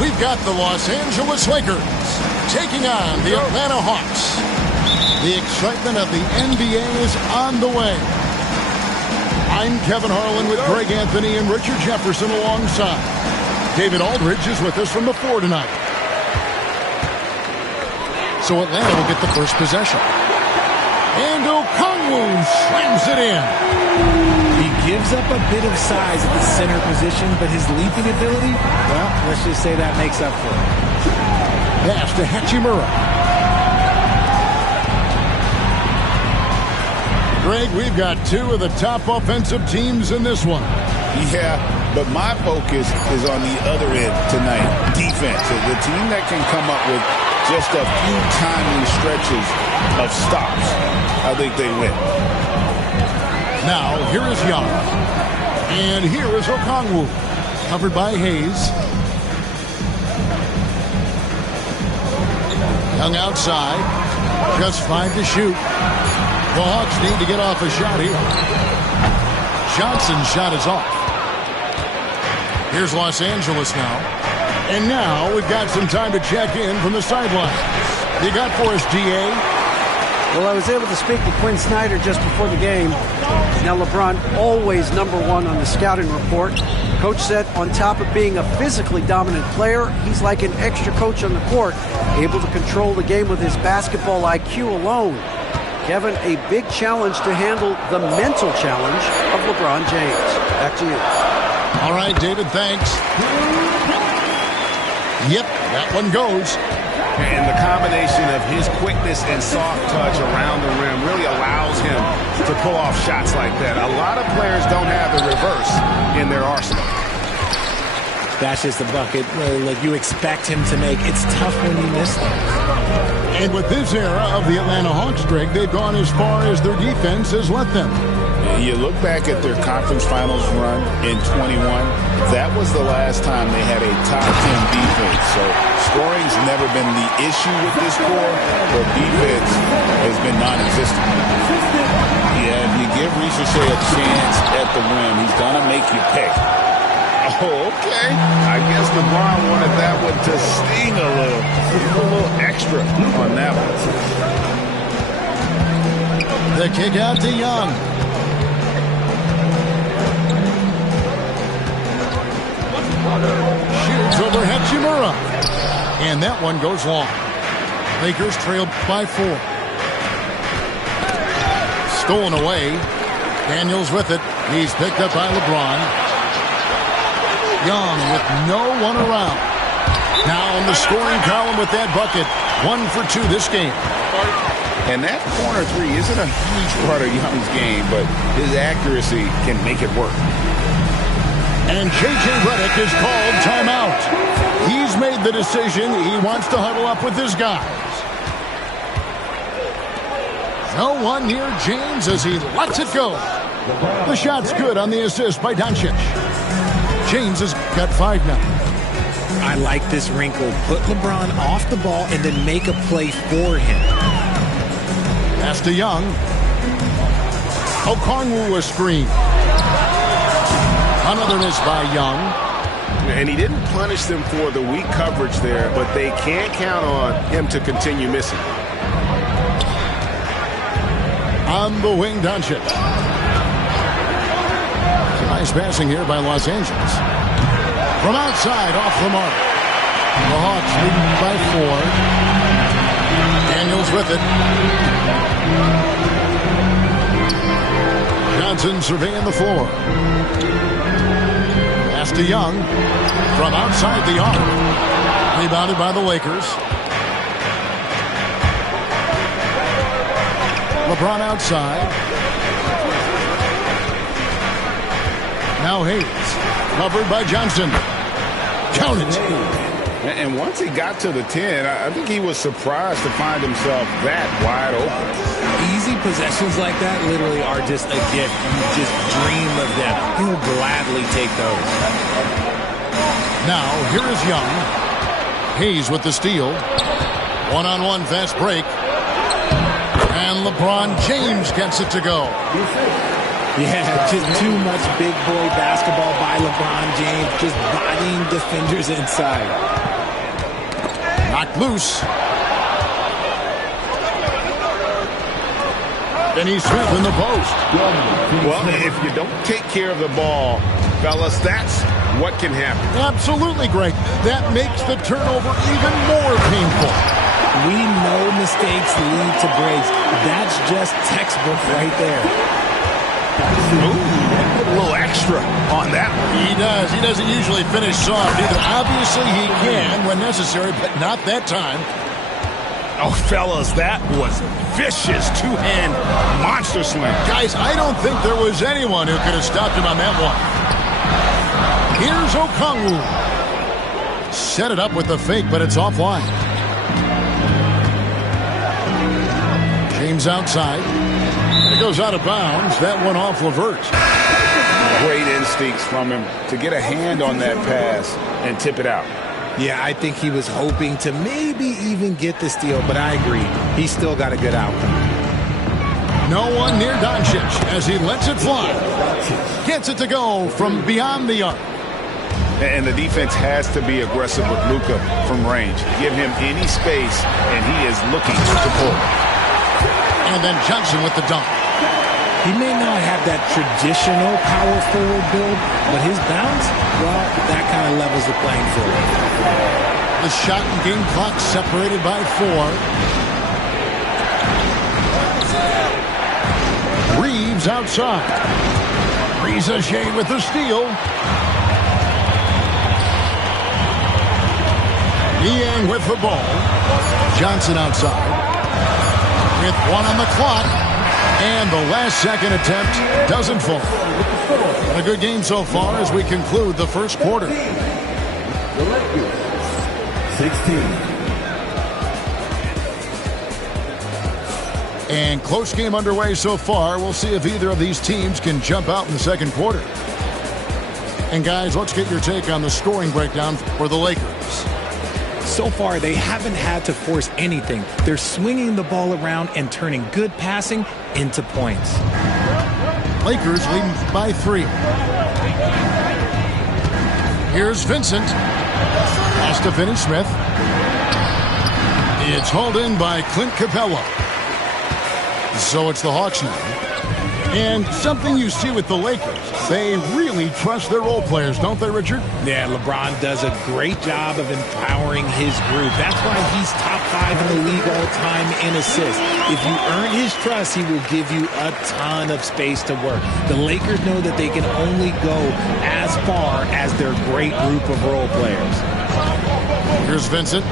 We've got the Los Angeles Lakers taking on the Atlanta Hawks. The excitement of the NBA is on the way. I'm Kevin Harlan with Greg Anthony and Richard Jefferson alongside. David Aldridge is with us from the floor tonight. So Atlanta will get the first possession. And Okongwu slams it in. He gives up a bit of size at the center position, but his leaping ability, well, let's just say that makes up for it. Pass to Hachimura. Greg, we've got two of the top offensive teams in this one. Yeah, but my focus is on the other end tonight, defense. The team that can come up with just a few timely stretches of stops, I think they win. Now, here is Young. And here is Okongwu. Covered by Hayes. Young outside. Just 5 to shoot. The Hawks need to get off a shot here. Johnson's shot is off. Here's Los Angeles now. And now we've got some time to check in from the sidelines. You got for us, DA? Well, I was able to speak to Quinn Snyder just before the game. Now, LeBron always #1 on the scouting report. Coach said on top of being a physically dominant player, he's like an extra coach on the court, able to control the game with his basketball IQ alone. Kevin, a big challenge to handle the mental challenge of LeBron James. Back to you. All right, David, thanks. Yep, that one goes. And the combination of his quickness and soft touch around the rim really allows him to pull off shots like that. A lot of players don't have the reverse in their arsenal. that's just a bucket like you expect him to make. It's tough when you miss them. And with this era of the Atlanta Hawks, Greg, they've gone as far as their defense has let them. You look back at their conference finals run in 21, that was the last time they had a top 10 defense. So scoring's never been the issue with this core, but defense has been non-existent. Yeah, if you give Richer a chance at the rim, he's going to make you pay. Oh, okay. I guess LeBron wanted that one to sting a little extra on that one. The kick out to Young. Shoots over Hachimura. And that one goes long. Lakers trail by 4. Stolen away. Daniels with it. He's picked up by LeBron. Young with no one around. Now in the scoring column with that bucket. 1 for 2 this game. And that corner three isn't a huge part of Young's game, but his accuracy can make it work. And J.J. Redick is called timeout. He's made the decision. He wants to huddle up with his guys. No one near James as he lets it go. The shot's good on the assist by Doncic. James has got 5 now. I like this wrinkle. Put LeBron off the ball and then make a play for him. Pass to Young. Okongwu a screen. Another miss by Young. And he didn't punish them for the weak coverage there, but they can't count on him to continue missing. On the wing, Doncic. Nice passing here by Los Angeles. From outside, off the mark. The Hawks leading by 4. Daniels with it. Johnson surveying the floor. Pass to Young. From outside the arc. Rebounded by the Lakers. LeBron outside. Now Hayes. Covered by Johnson. Count it. And once he got to the 10, I think he was surprised to find himself that wide open. Easy possessions like that literally are just a gift. You just dream of them. He'll gladly take those. Now, here is Young. Hayes with the steal. One-on-one fast break. And LeBron James gets it to go. Yeah, just too much big boy basketball by LeBron James, just bodying defenders inside. Knocked loose. Denny Smith in the post. Well, if you don't take care of the ball, fellas, that's what can happen. Absolutely, Greg. That makes the turnover even more painful. We know mistakes lead to breaks. That's just textbook right there. Ooh, a little extra on that one. He does. He doesn't usually finish soft either. Obviously, he can when necessary, but not that time. Oh, fellas, that was vicious two-hand monster slam. Guys, I don't think there was anyone who could have stopped him on that one. Here's Okongwu. Set it up with the fake, but it's offline. James outside. It goes out of bounds. That one off LeVert. Great instincts from him to get a hand on that pass and tip it out. Yeah, I think he was hoping to maybe even get the steal, but I agree. He still got a good outcome. No one near Doncic as he lets it fly. Gets it to go from beyond the arc. And the defense has to be aggressive with Luka from range. Give him any space, and he is looking to pull. And then Johnson with the dunk. He may not have that traditional power forward build, but his bounce, well, that kind of levels the playing field. The shot and game clock separated by 4. Reeves outside. Reza Shea with the steal. Niang with the ball. Johnson outside. With 1 on the clock. And the last second attempt doesn't fall. A good game so far as we conclude the first quarter. The Lakers, 16. And close game underway so far. We'll see if either of these teams can jump out in the second quarter. And guys, let's get your take on the scoring breakdown for the Lakers. So far, they haven't had to force anything. They're swinging the ball around and turning good passing into points. Lakers leading by 3. Here's Vincent. Pass to Finney-Smith. It's hauled in by Clint Capella. So it's the Hawks now. And something you see with the Lakers, they really trust their role players, don't they, Richard? Yeah, LeBron does a great job of empowering his group. That's why he's top 5 in the league all time in assists. If you earn his trust, he will give you a ton of space to work. The Lakers know that they can only go as far as their great group of role players. Here's Vincent.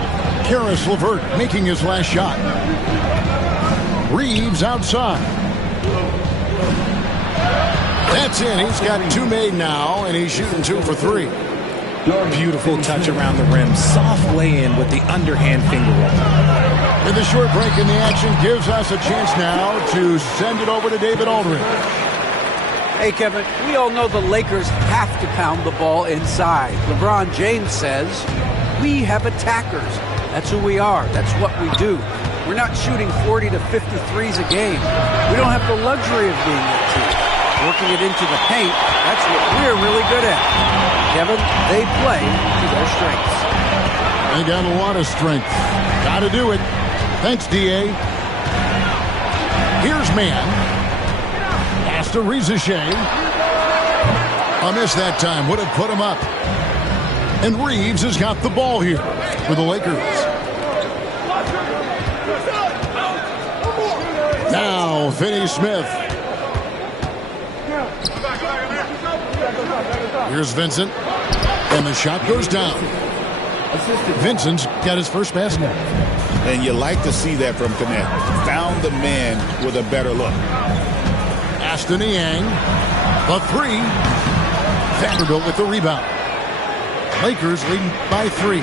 Karis LeVert making his last shot. Reeves outside. That's in. He's got 2 made now, and he's shooting 2 for 3. Beautiful touch around the rim. Soft lay-in with the underhand finger roll. And the short break in the action gives us a chance now to send it over to David Aldridge. Hey, Kevin, we all know the Lakers have to pound the ball inside. LeBron James says, we have attackers. That's who we are. That's what we do. We're not shooting 40 to 50 threes a game. We don't have the luxury of being that team. Working it into the paint, that's what we're really good at. Kevin, they play to their strengths. They got a lot of strength. Got to do it. Thanks, D.A. Here's Mann. Pass to Reza Shea. A miss that time. Would have put him up. And Reeves has got the ball here for the Lakers. Now, Finney-Smith. Here's Vincent. And the shot goes down. Vincent's got his first basket. And you like to see that from Connect. Found the man with a better look. Aston Niang. The 3. Vanderbilt with the rebound. Lakers leading by 3.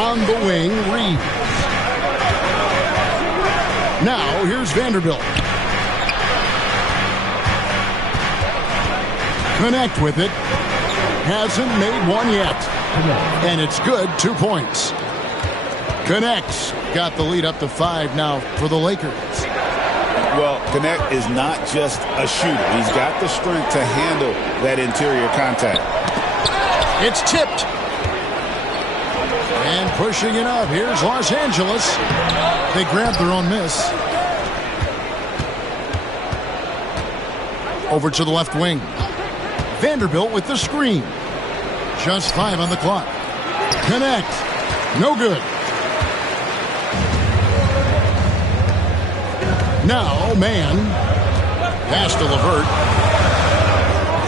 On the wing, Reeves. Now, here's Vanderbilt. Connect with it. Hasn't made one yet. And it's good, 2 points. Connects. Got the lead up to 5 now for the Lakers. Well, Connect is not just a shooter. He's got the strength to handle that interior contact. It's tipped. And pushing it up. Here's Los Angeles. They grabbed their own miss. Over to the left wing. Vanderbilt with the screen. Just 5 on the clock. Connect. No good. Now, Mann. Pass to LeVert.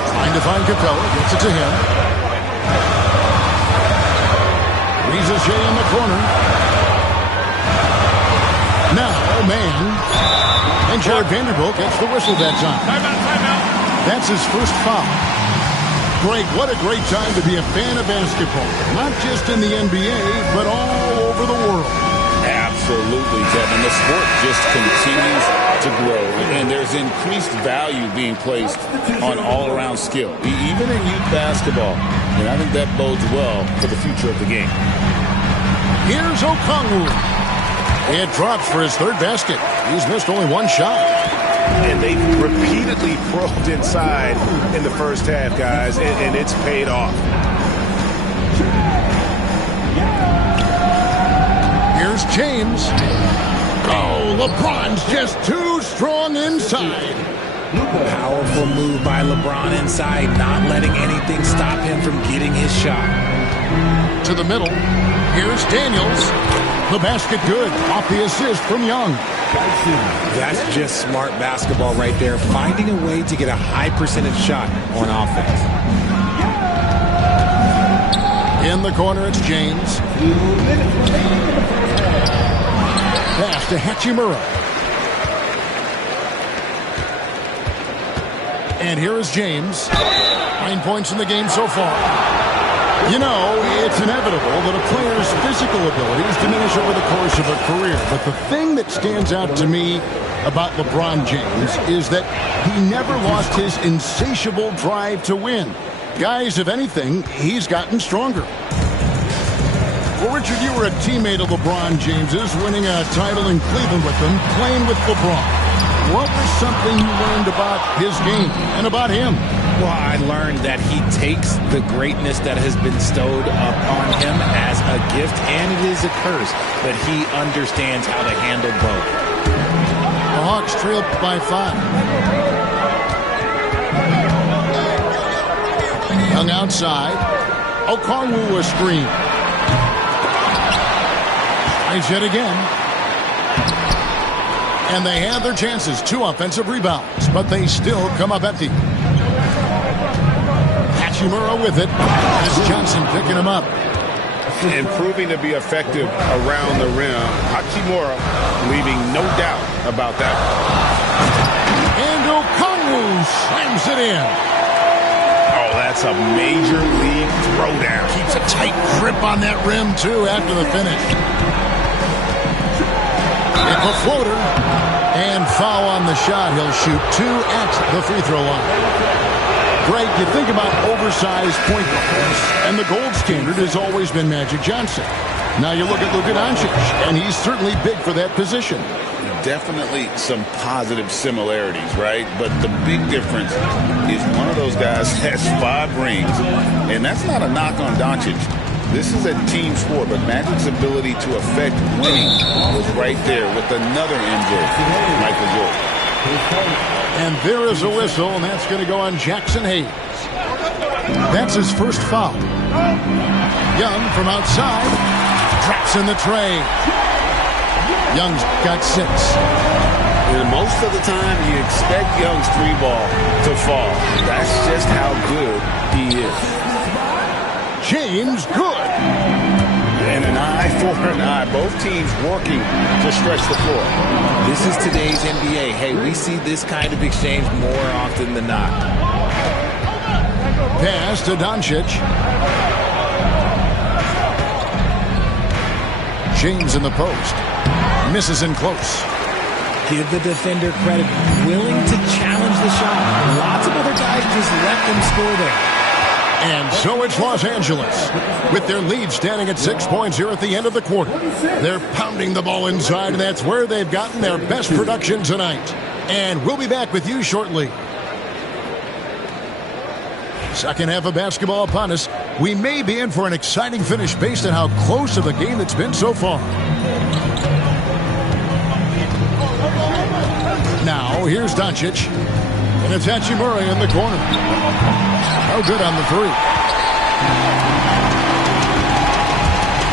Trying to find Capella. Gets it to him. Reza Shea in the corner. Now, Mann. And Jared Vanderbilt gets the whistle that time. Timeout. That's his first foul. Greg, what a great time to be a fan of basketball. Not just in the NBA, but all over the world. Absolutely, Kevin. The sport just continues to grow, and there's increased value being placed on all-around skill, even in youth basketball. And I think that bodes well for the future of the game. Here's Okongwu. It drops for his 3rd basket. He's missed only 1 shot. And they repeatedly probed inside in the first half, guys, and it's paid off. Here's James. Oh, LeBron's just too strong inside. Powerful move by LeBron inside, not letting anything stop him from getting his shot. To the middle. Here's Daniels. The basket good. Off the assist from Young. That's just smart basketball right there, finding a way to get a high percentage shot on offense. In the corner, it's James. Pass to Hachimura. And here is James. 9 points in the game so far. You know, it's inevitable that a player's physical abilities diminish over the course of a career. But the thing that stands out to me about LeBron James is that he never lost his insatiable drive to win. Guys, if anything, he's gotten stronger. Well, Richard, you were a teammate of LeBron James's, winning a title in Cleveland with him, playing with LeBron. What was something you learned about his game and about him? Well, I learned that he takes the greatness that has been bestowed upon him as a gift, and it is a curse, but he understands how to handle both. The Hawks trailed by 5. Young outside. Okongwu a screen. Nice hit again. And they have their chances. 2 offensive rebounds, but they still come up empty. Hachimura with it. As Johnson picking him up. And proving to be effective around the rim. Hachimura leaving no doubt about that. And Okongwu slams it in. Oh, that's a major league throwdown. Keeps a tight grip on that rim, too, after the finish. It's a floater. And foul on the shot. He'll shoot 2 at the free throw line. Greg, you think about oversized point guards, and the gold standard has always been Magic Johnson. Now you look at Luka Doncic, and he's certainly big for that position. Definitely some positive similarities, right? But the big difference is one of those guys has 5 rings, and that's not a knock on Doncic. This is a team sport, but Magic's ability to affect winning was right there with another MJ, Michael Jordan. And there is a whistle, and that's going to go on Jackson Hayes. That's his first foul. Young from outside drops in the tray. Young's got 6. And most of the time, you expect Young's 3-ball to fall. That's just how good he is. James, good. And an eye for an eye. Both teams working to stretch the floor. This is today's NBA. Hey, we see this kind of exchange more often than not. Pass to Doncic. James in the post. Misses in close. Give the defender credit. Willing to challenge the shot. Lots of other guys just let them score there. And so it's Los Angeles, with their lead standing at 6 points here at the end of the quarter. They're pounding the ball inside, and that's where they've gotten their best production tonight. And we'll be back with you shortly. Second half of basketball upon us. We may be in for an exciting finish based on how close of a game it's been so far. Now, here's Doncic. And it's Hachimura in the corner. Oh, good on the 3.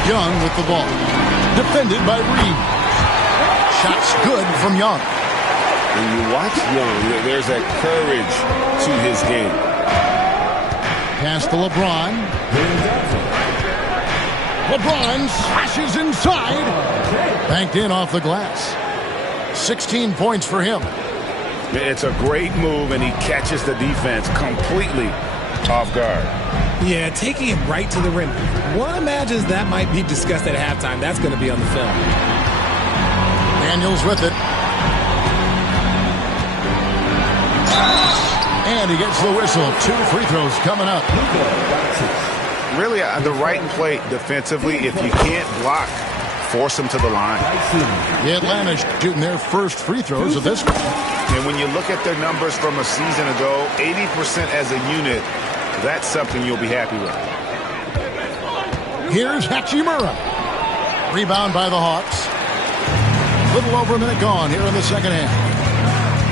Young with the ball. Defended by Reed. Shots good from Young. When you watch Young, there's that courage to his game. Pass to LeBron. LeBron slashes inside. Banked in off the glass. 16 points for him. It's a great move, and he catches the defense completely off guard. Yeah, taking it right to the rim. One imagines that might be discussed at halftime. That's going to be on the film. Daniels with it. And he gets the whistle. 2 free throws coming up. Really, the right play defensively. If you can't block, force them to the line. The Atlanta shooting their first free throws of this one. And when you look at their numbers from a season ago, 80% as a unit, that's something you'll be happy with. Here's Hachimura. Rebound by the Hawks. Little over a minute gone here in the second half.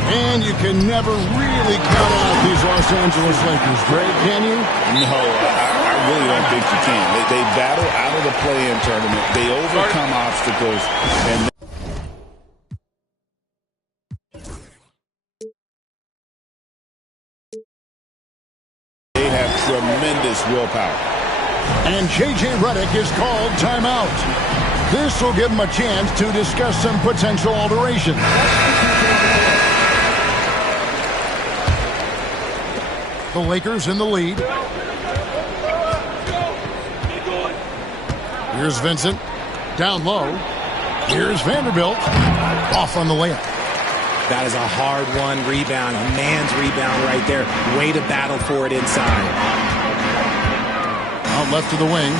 And you can never really count out these Los Angeles Lakers, Greg, can you? No, I really don't think you can. They battle out of the play-in tournament. They overcome obstacles. And they have tremendous willpower. And J.J. Redick is called timeout. This will give him a chance to discuss some potential alterations. The Lakers in the lead. Here's Vincent. Down low. Here's Vanderbilt. Off on the layup. That is a hard-won rebound, a man's rebound right there. Way to battle for it inside. Out left to the wing.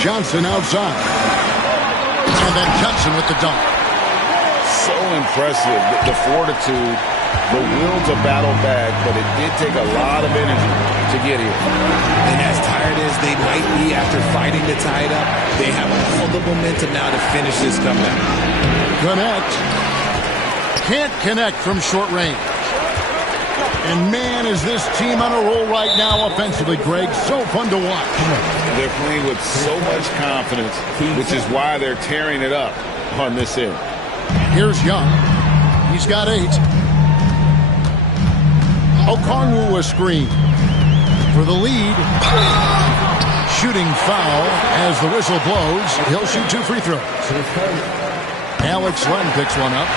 Johnson outside. And then Johnson with the dunk. So impressive. The fortitude, the will to battle back, but it did take a lot of energy to get here. And as tired as they might be after fighting to tie it up, they have all the momentum now to finish this comeback. Connect. Can't connect from short range. And man, is this team on a roll right now offensively, Greg. So fun to watch. They're playing with so much confidence, which is why they're tearing it up on this end. Here's Young. He's got 8. Okongwu a screen for the lead. Shooting foul as the whistle blows. He'll shoot 2 free throws. Alex Len picks one up.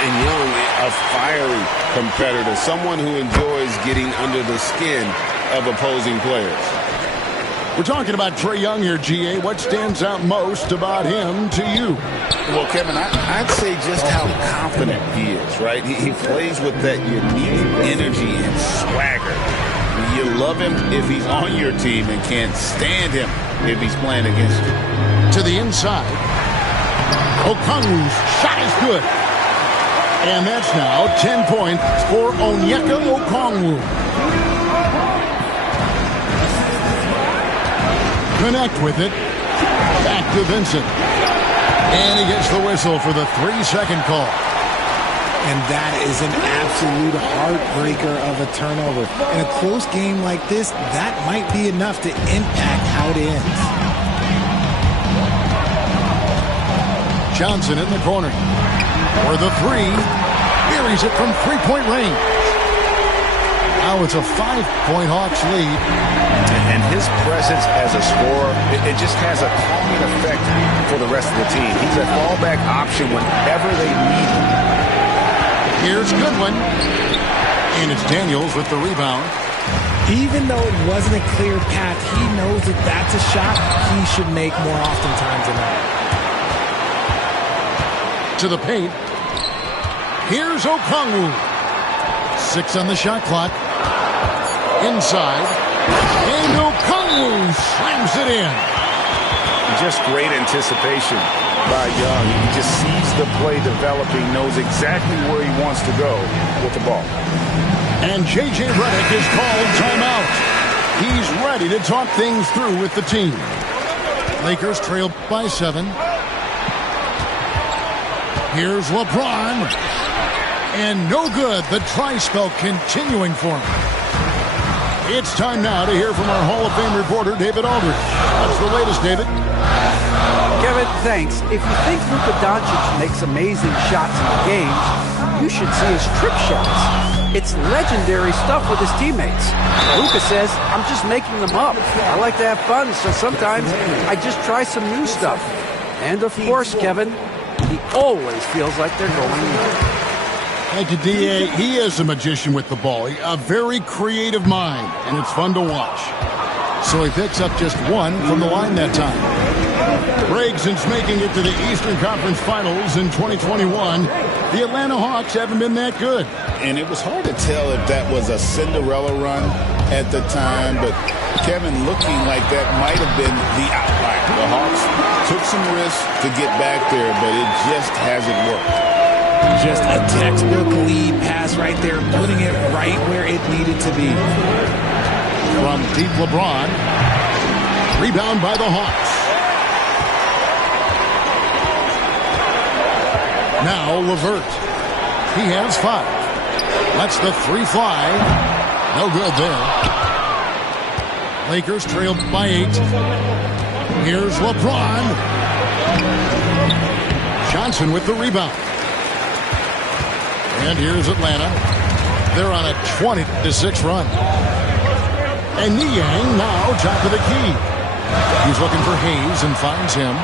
And Young, a fiery competitor, someone who enjoys getting under the skin of opposing players. We're talking about Trae Young here, GA. What stands out most about him to you? Well, Kevin, I'd say just how confident he is, right? He plays with that unique energy and swagger. You love him if he's on your team and can't stand him if he's playing against you. To the inside. Okongwu's shot is good. And that's now 10 points for Onyeka Okongwu. Connect with it. Back to Vincent. And he gets the whistle for the 3-second call. And that is an absolute heartbreaker of a turnover. In a close game like this, that might be enough to impact how it ends. Johnson in the corner. For the 3. Buries it from 3-point range. Now it's a 5-point Hawks lead. And his presence as a scorer, it just has a calming effect for the rest of the team. He's a fallback option whenever they need him. Here's Goodwin. And it's Daniels with the rebound. Even though it wasn't a clear path, he knows that that's a shot he should make more oftentimes than not. To the paint. Here's Okongwu. 6 on the shot clock. Inside. And Okongwu slams it in. Just great anticipation by Young. He just sees the play developing, knows exactly where he wants to go with the ball. And J.J. Redick is called timeout. He's ready to talk things through with the team. Lakers trail by 7. Here's LeBron. And no good. The try-spell continuing for him. It's time now to hear from our Hall of Fame reporter, David Aldridge. What's the latest, David? Kevin, thanks. If you think Luka Doncic makes amazing shots in the games, you should see his trick shots. It's legendary stuff with his teammates. Luka says, I'm just making them up. I like to have fun, so sometimes I just try some new stuff. And of course, Kevin, he always feels like they're going in. Thank you, D.A. He is a magician with the ball. A very creative mind, and it's fun to watch. So he picks up just 1 from the line that time. Greg, since making it to the Eastern Conference Finals in 2021, the Atlanta Hawks haven't been that good. And it was hard to tell if that was a Cinderella run at the time, but Kevin, looking like that might have been the outlier. The Hawks took some risks to get back there, but it just hasn't worked. Just a textbook lead pass right there, putting it right where it needed to be. From deep LeBron. Rebound by the Hawks. Now LeVert. He has 5. Lets the 3 fly. No good there. Lakers trail by 8. Here's LeBron. Johnson with the rebound. And here's Atlanta. They're on a 20-6 run. And Niang now top of the key. He's looking for Hayes and finds him.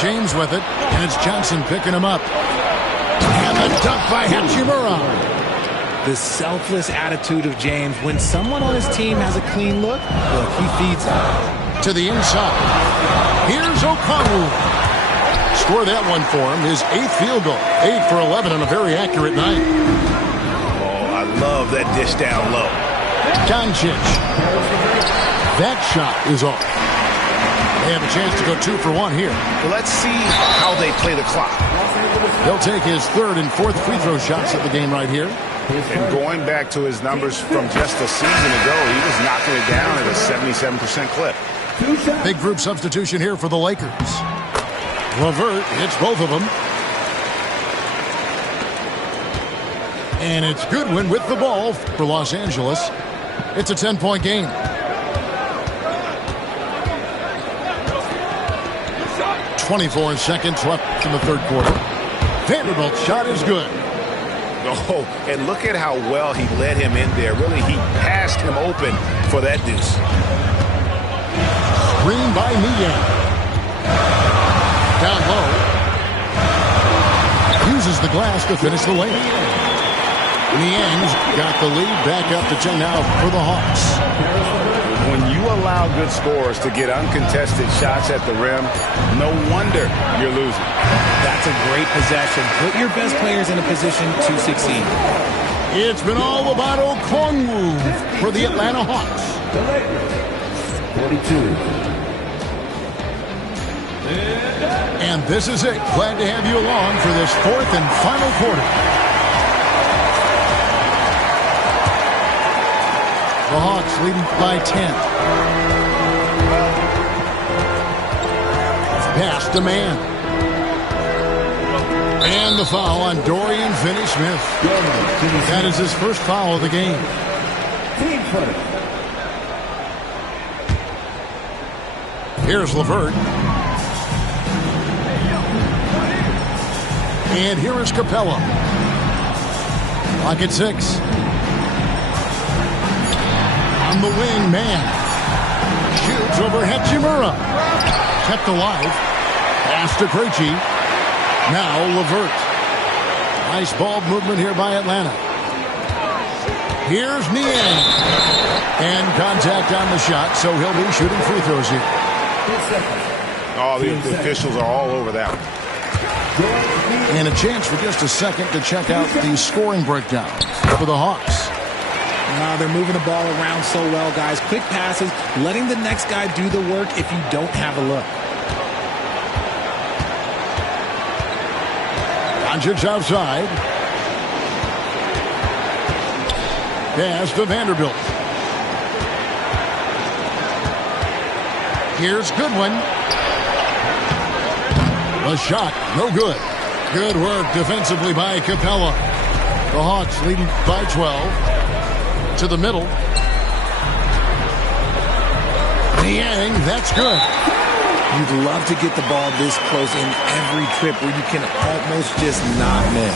James with it, and it's Johnson picking him up. And the dunk by Hachimura. The selfless attitude of James. When someone on his team has a clean look, he feeds them. To the inside. Here's Okongwu. Score that one for him. His 8th field goal. 8 for 11 on a very accurate night. Oh, I love that dish down low. Doncic. That shot is off. They have a chance to go 2 for 1 here. Well, let's see how they play the clock. He'll take his 3rd and 4th free throw shots of the game right here. And going back to his numbers from just a season ago, he was knocking it down at a 77% clip. Big group substitution here for the Lakers. LeVert hits both of them. And it's Goodwin with the ball for Los Angeles. It's a 10-point game. .24 seconds left in the third quarter. Vanderbilt's shot is good. Oh, and look at how well he led him in there. Really, he passed him open for that deuce. Screen by Niang. Down low. Uses the glass to finish the lane. Niang's got the lead back up to 10 now for the Hawks. When you allow good scorers to get uncontested shots at the rim, no wonder you're losing. That's a great possession. Put your best players in a position to succeed. It's been all about Okongwu for the Atlanta Hawks. 42. And this is it. Glad to have you along for this 4th and final quarter. The Hawks leading by 10. Pass to man. And the foul on Dorian Finney-Smith. That is his first foul of the game. Here's LeVert. And here is Capella. Clock at 6. On the wing, man. Shoots over Hachimura. Kept alive. Pass to Krejci. Now LeVert. Nice ball movement here by Atlanta. Here's Niang. And contact on the shot, so he'll be shooting free throws here. Oh, the officials are all over that one. And a chance for just a second to check out the scoring breakdown for the Hawks. They're moving the ball around so well, guys. Quick passes, letting the next guy do the work if you don't have a look. Doncic outside. Pass to Vanderbilt. Here's Goodwin. The shot, no good. Good work defensively by Capella. The Hawks leading by 12. To the middle. Niang, that's good. You'd love to get the ball this close in every trip where you can almost just not miss.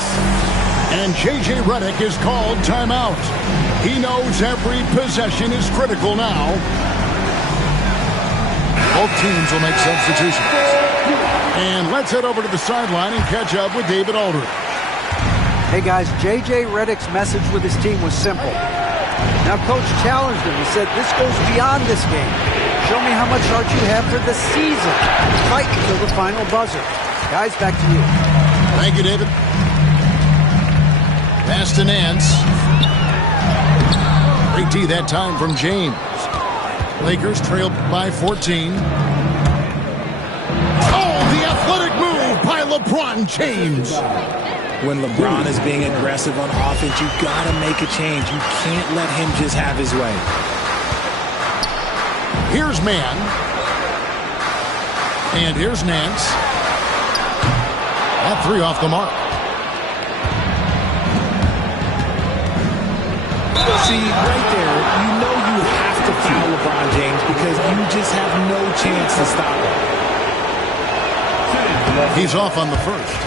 And J.J. Redick is called timeout. He knows every possession is critical now. Both teams will make substitutions. And let's head over to the sideline and catch up with David Aldridge. Hey guys, J.J. Redick's message with his team was simple. Now coach challenged him. He said, this goes beyond this game. Show me how much heart you have for the season. Fight until the final buzzer. Guys, back to you. Thank you, David. Pass to Nance. Great D that time from James. Lakers trail by 14. Oh, the athletic move by LeBron James. When LeBron is being aggressive on offense, you've got to make a change. You can't let him just have his way. Here's Man. And here's Nance. That 3 off the mark. See, right there, you know you have to foul LeBron James because you just have no chance to stop him. He's off on the first.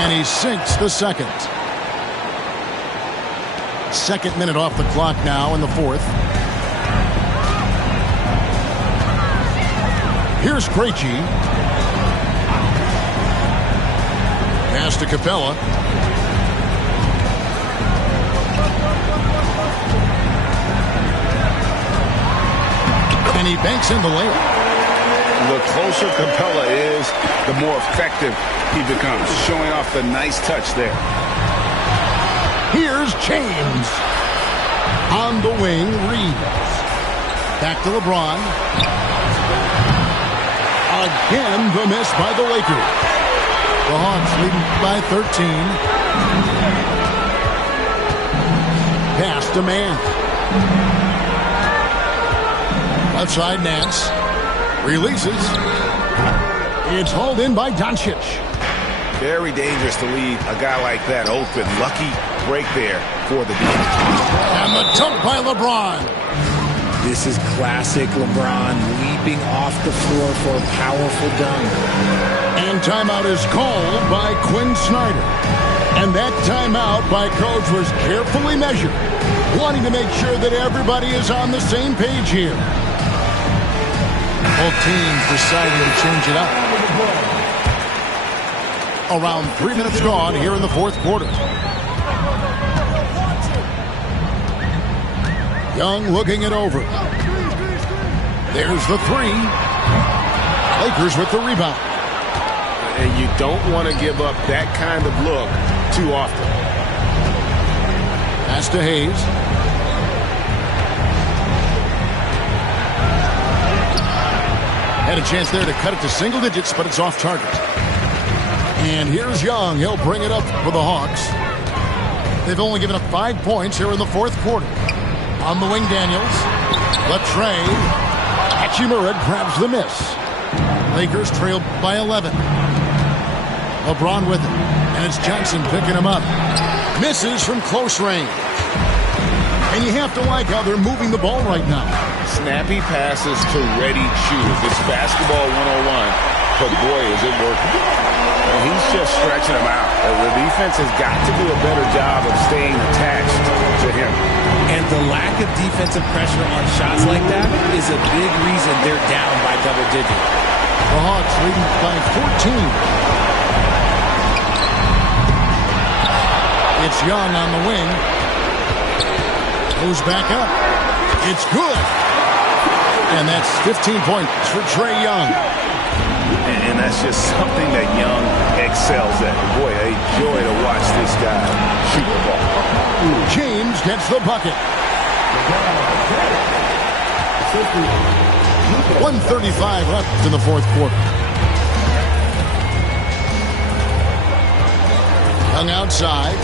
And he sinks the second. Second minute off the clock now in the fourth. Here's Krejci. Pass to Capella. And he banks in the layup. The closer Capella is, the more effective he becomes, showing off the nice touch there. Here's James. On the wing, Reeves. Back to LeBron. Again, the miss by the Lakers. The Hawks leading by 13. Pass to Mann. Left side, Nance. Releases. It's hauled in by Doncic. Very dangerous to leave a guy like that open. Lucky break there for the defense. And the dunk by LeBron. This is classic LeBron leaping off the floor for a powerful dunk. And timeout is called by Quinn Snyder. And that timeout by Coach was carefully measured, wanting to make sure that everybody is on the same page here. Both teams deciding to change it up. Around 3 minutes gone here in the fourth quarter. Young looking it over. There's the three. Lakers with the rebound. And you don't want to give up that kind of look too often. Pass to Hayes. Had a chance there to cut it to single digits, but it's off target. And here's Young. He'll bring it up for the Hawks. They've only given up 5 points here in the fourth quarter. On the wing, Daniels. Latrey. Hachimura grabs the miss. Lakers trailed by 11. LeBron with it. And it's Johnson picking him up. Misses from close range. And you have to like how they're moving the ball right now. Snappy passes to ready shooters. It's basketball 101, but boy, is it working. And he's just stretching them out. The defense has got to do a better job of staying attached to him. And the lack of defensive pressure on shots like that is a big reason they're down by double digits. The Hawks leading by 14. It's Young on the wing. Goes back up. It's good. And that's 15 points for Trae Young. And that's just something that Young excels at. Boy, a joy to watch this guy shoot the ball. James gets the bucket. 1:35 left in the fourth quarter. Young outside.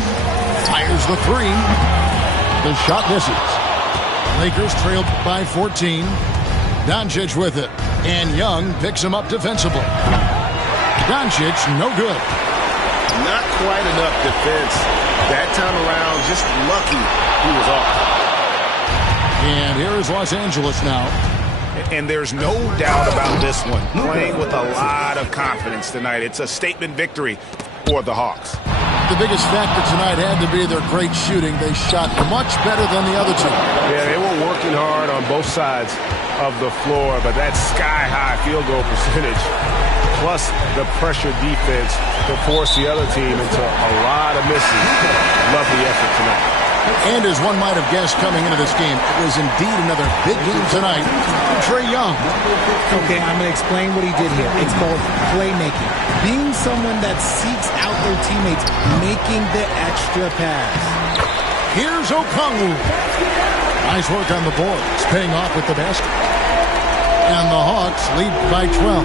Fires the three. The shot misses. Lakers trailed by 14. Doncic with it. And Young picks him up defensively. Doncic, no good. Not quite enough defense. That time around, just lucky he was off. And here is Los Angeles now. And there's no doubt about this one. Playing with a lot of confidence tonight. It's a statement victory for the Hawks. The biggest factor tonight had to be their great shooting. They shot much better than the other two. Yeah, they were working hard on both sides of the floor, but that sky-high field goal percentage, plus the pressure defense to force the other team into a lot of misses. Lovely effort tonight. And as one might have guessed coming into this game, it was indeed another big game tonight for Trae Young. Okay, I'm going to explain what he did here. It's called playmaking. Being someone that seeks out their teammates, making the extra pass. Here's Okongwu. Nice work on the board. It's paying off with the basket. And the Hawks lead by 12.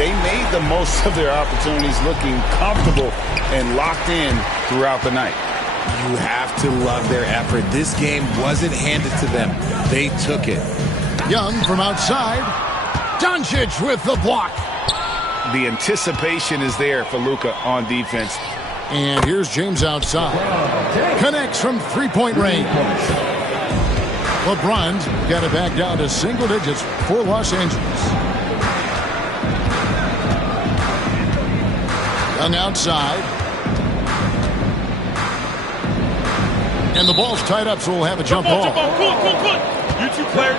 They made the most of their opportunities, looking comfortable and locked in throughout the night. You have to love their effort. This game wasn't handed to them. They took it. Young from outside. Doncic with the block. The anticipation is there for Luka on defense. And here's James outside. Connects from three-point range. LeBron's got it back down to single digits for Los Angeles. Young outside. And the ball's tied up, so we'll have a jump ball. Good. You two players.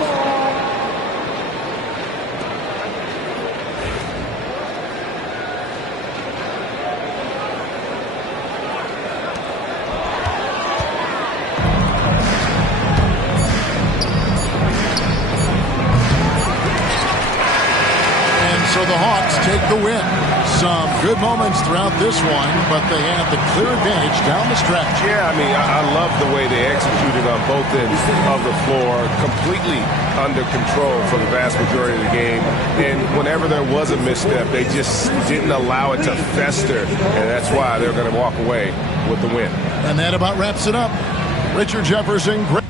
So the Hawks take the win. Some good moments throughout this one, but they had the clear advantage down the stretch. Yeah, I mean, I love the way they executed on both ends of the floor, completely under control for the vast majority of the game. And whenever there was a misstep, they just didn't allow it to fester, and that's why they're going to walk away with the win. And that about wraps it up. Richard Jefferson, great.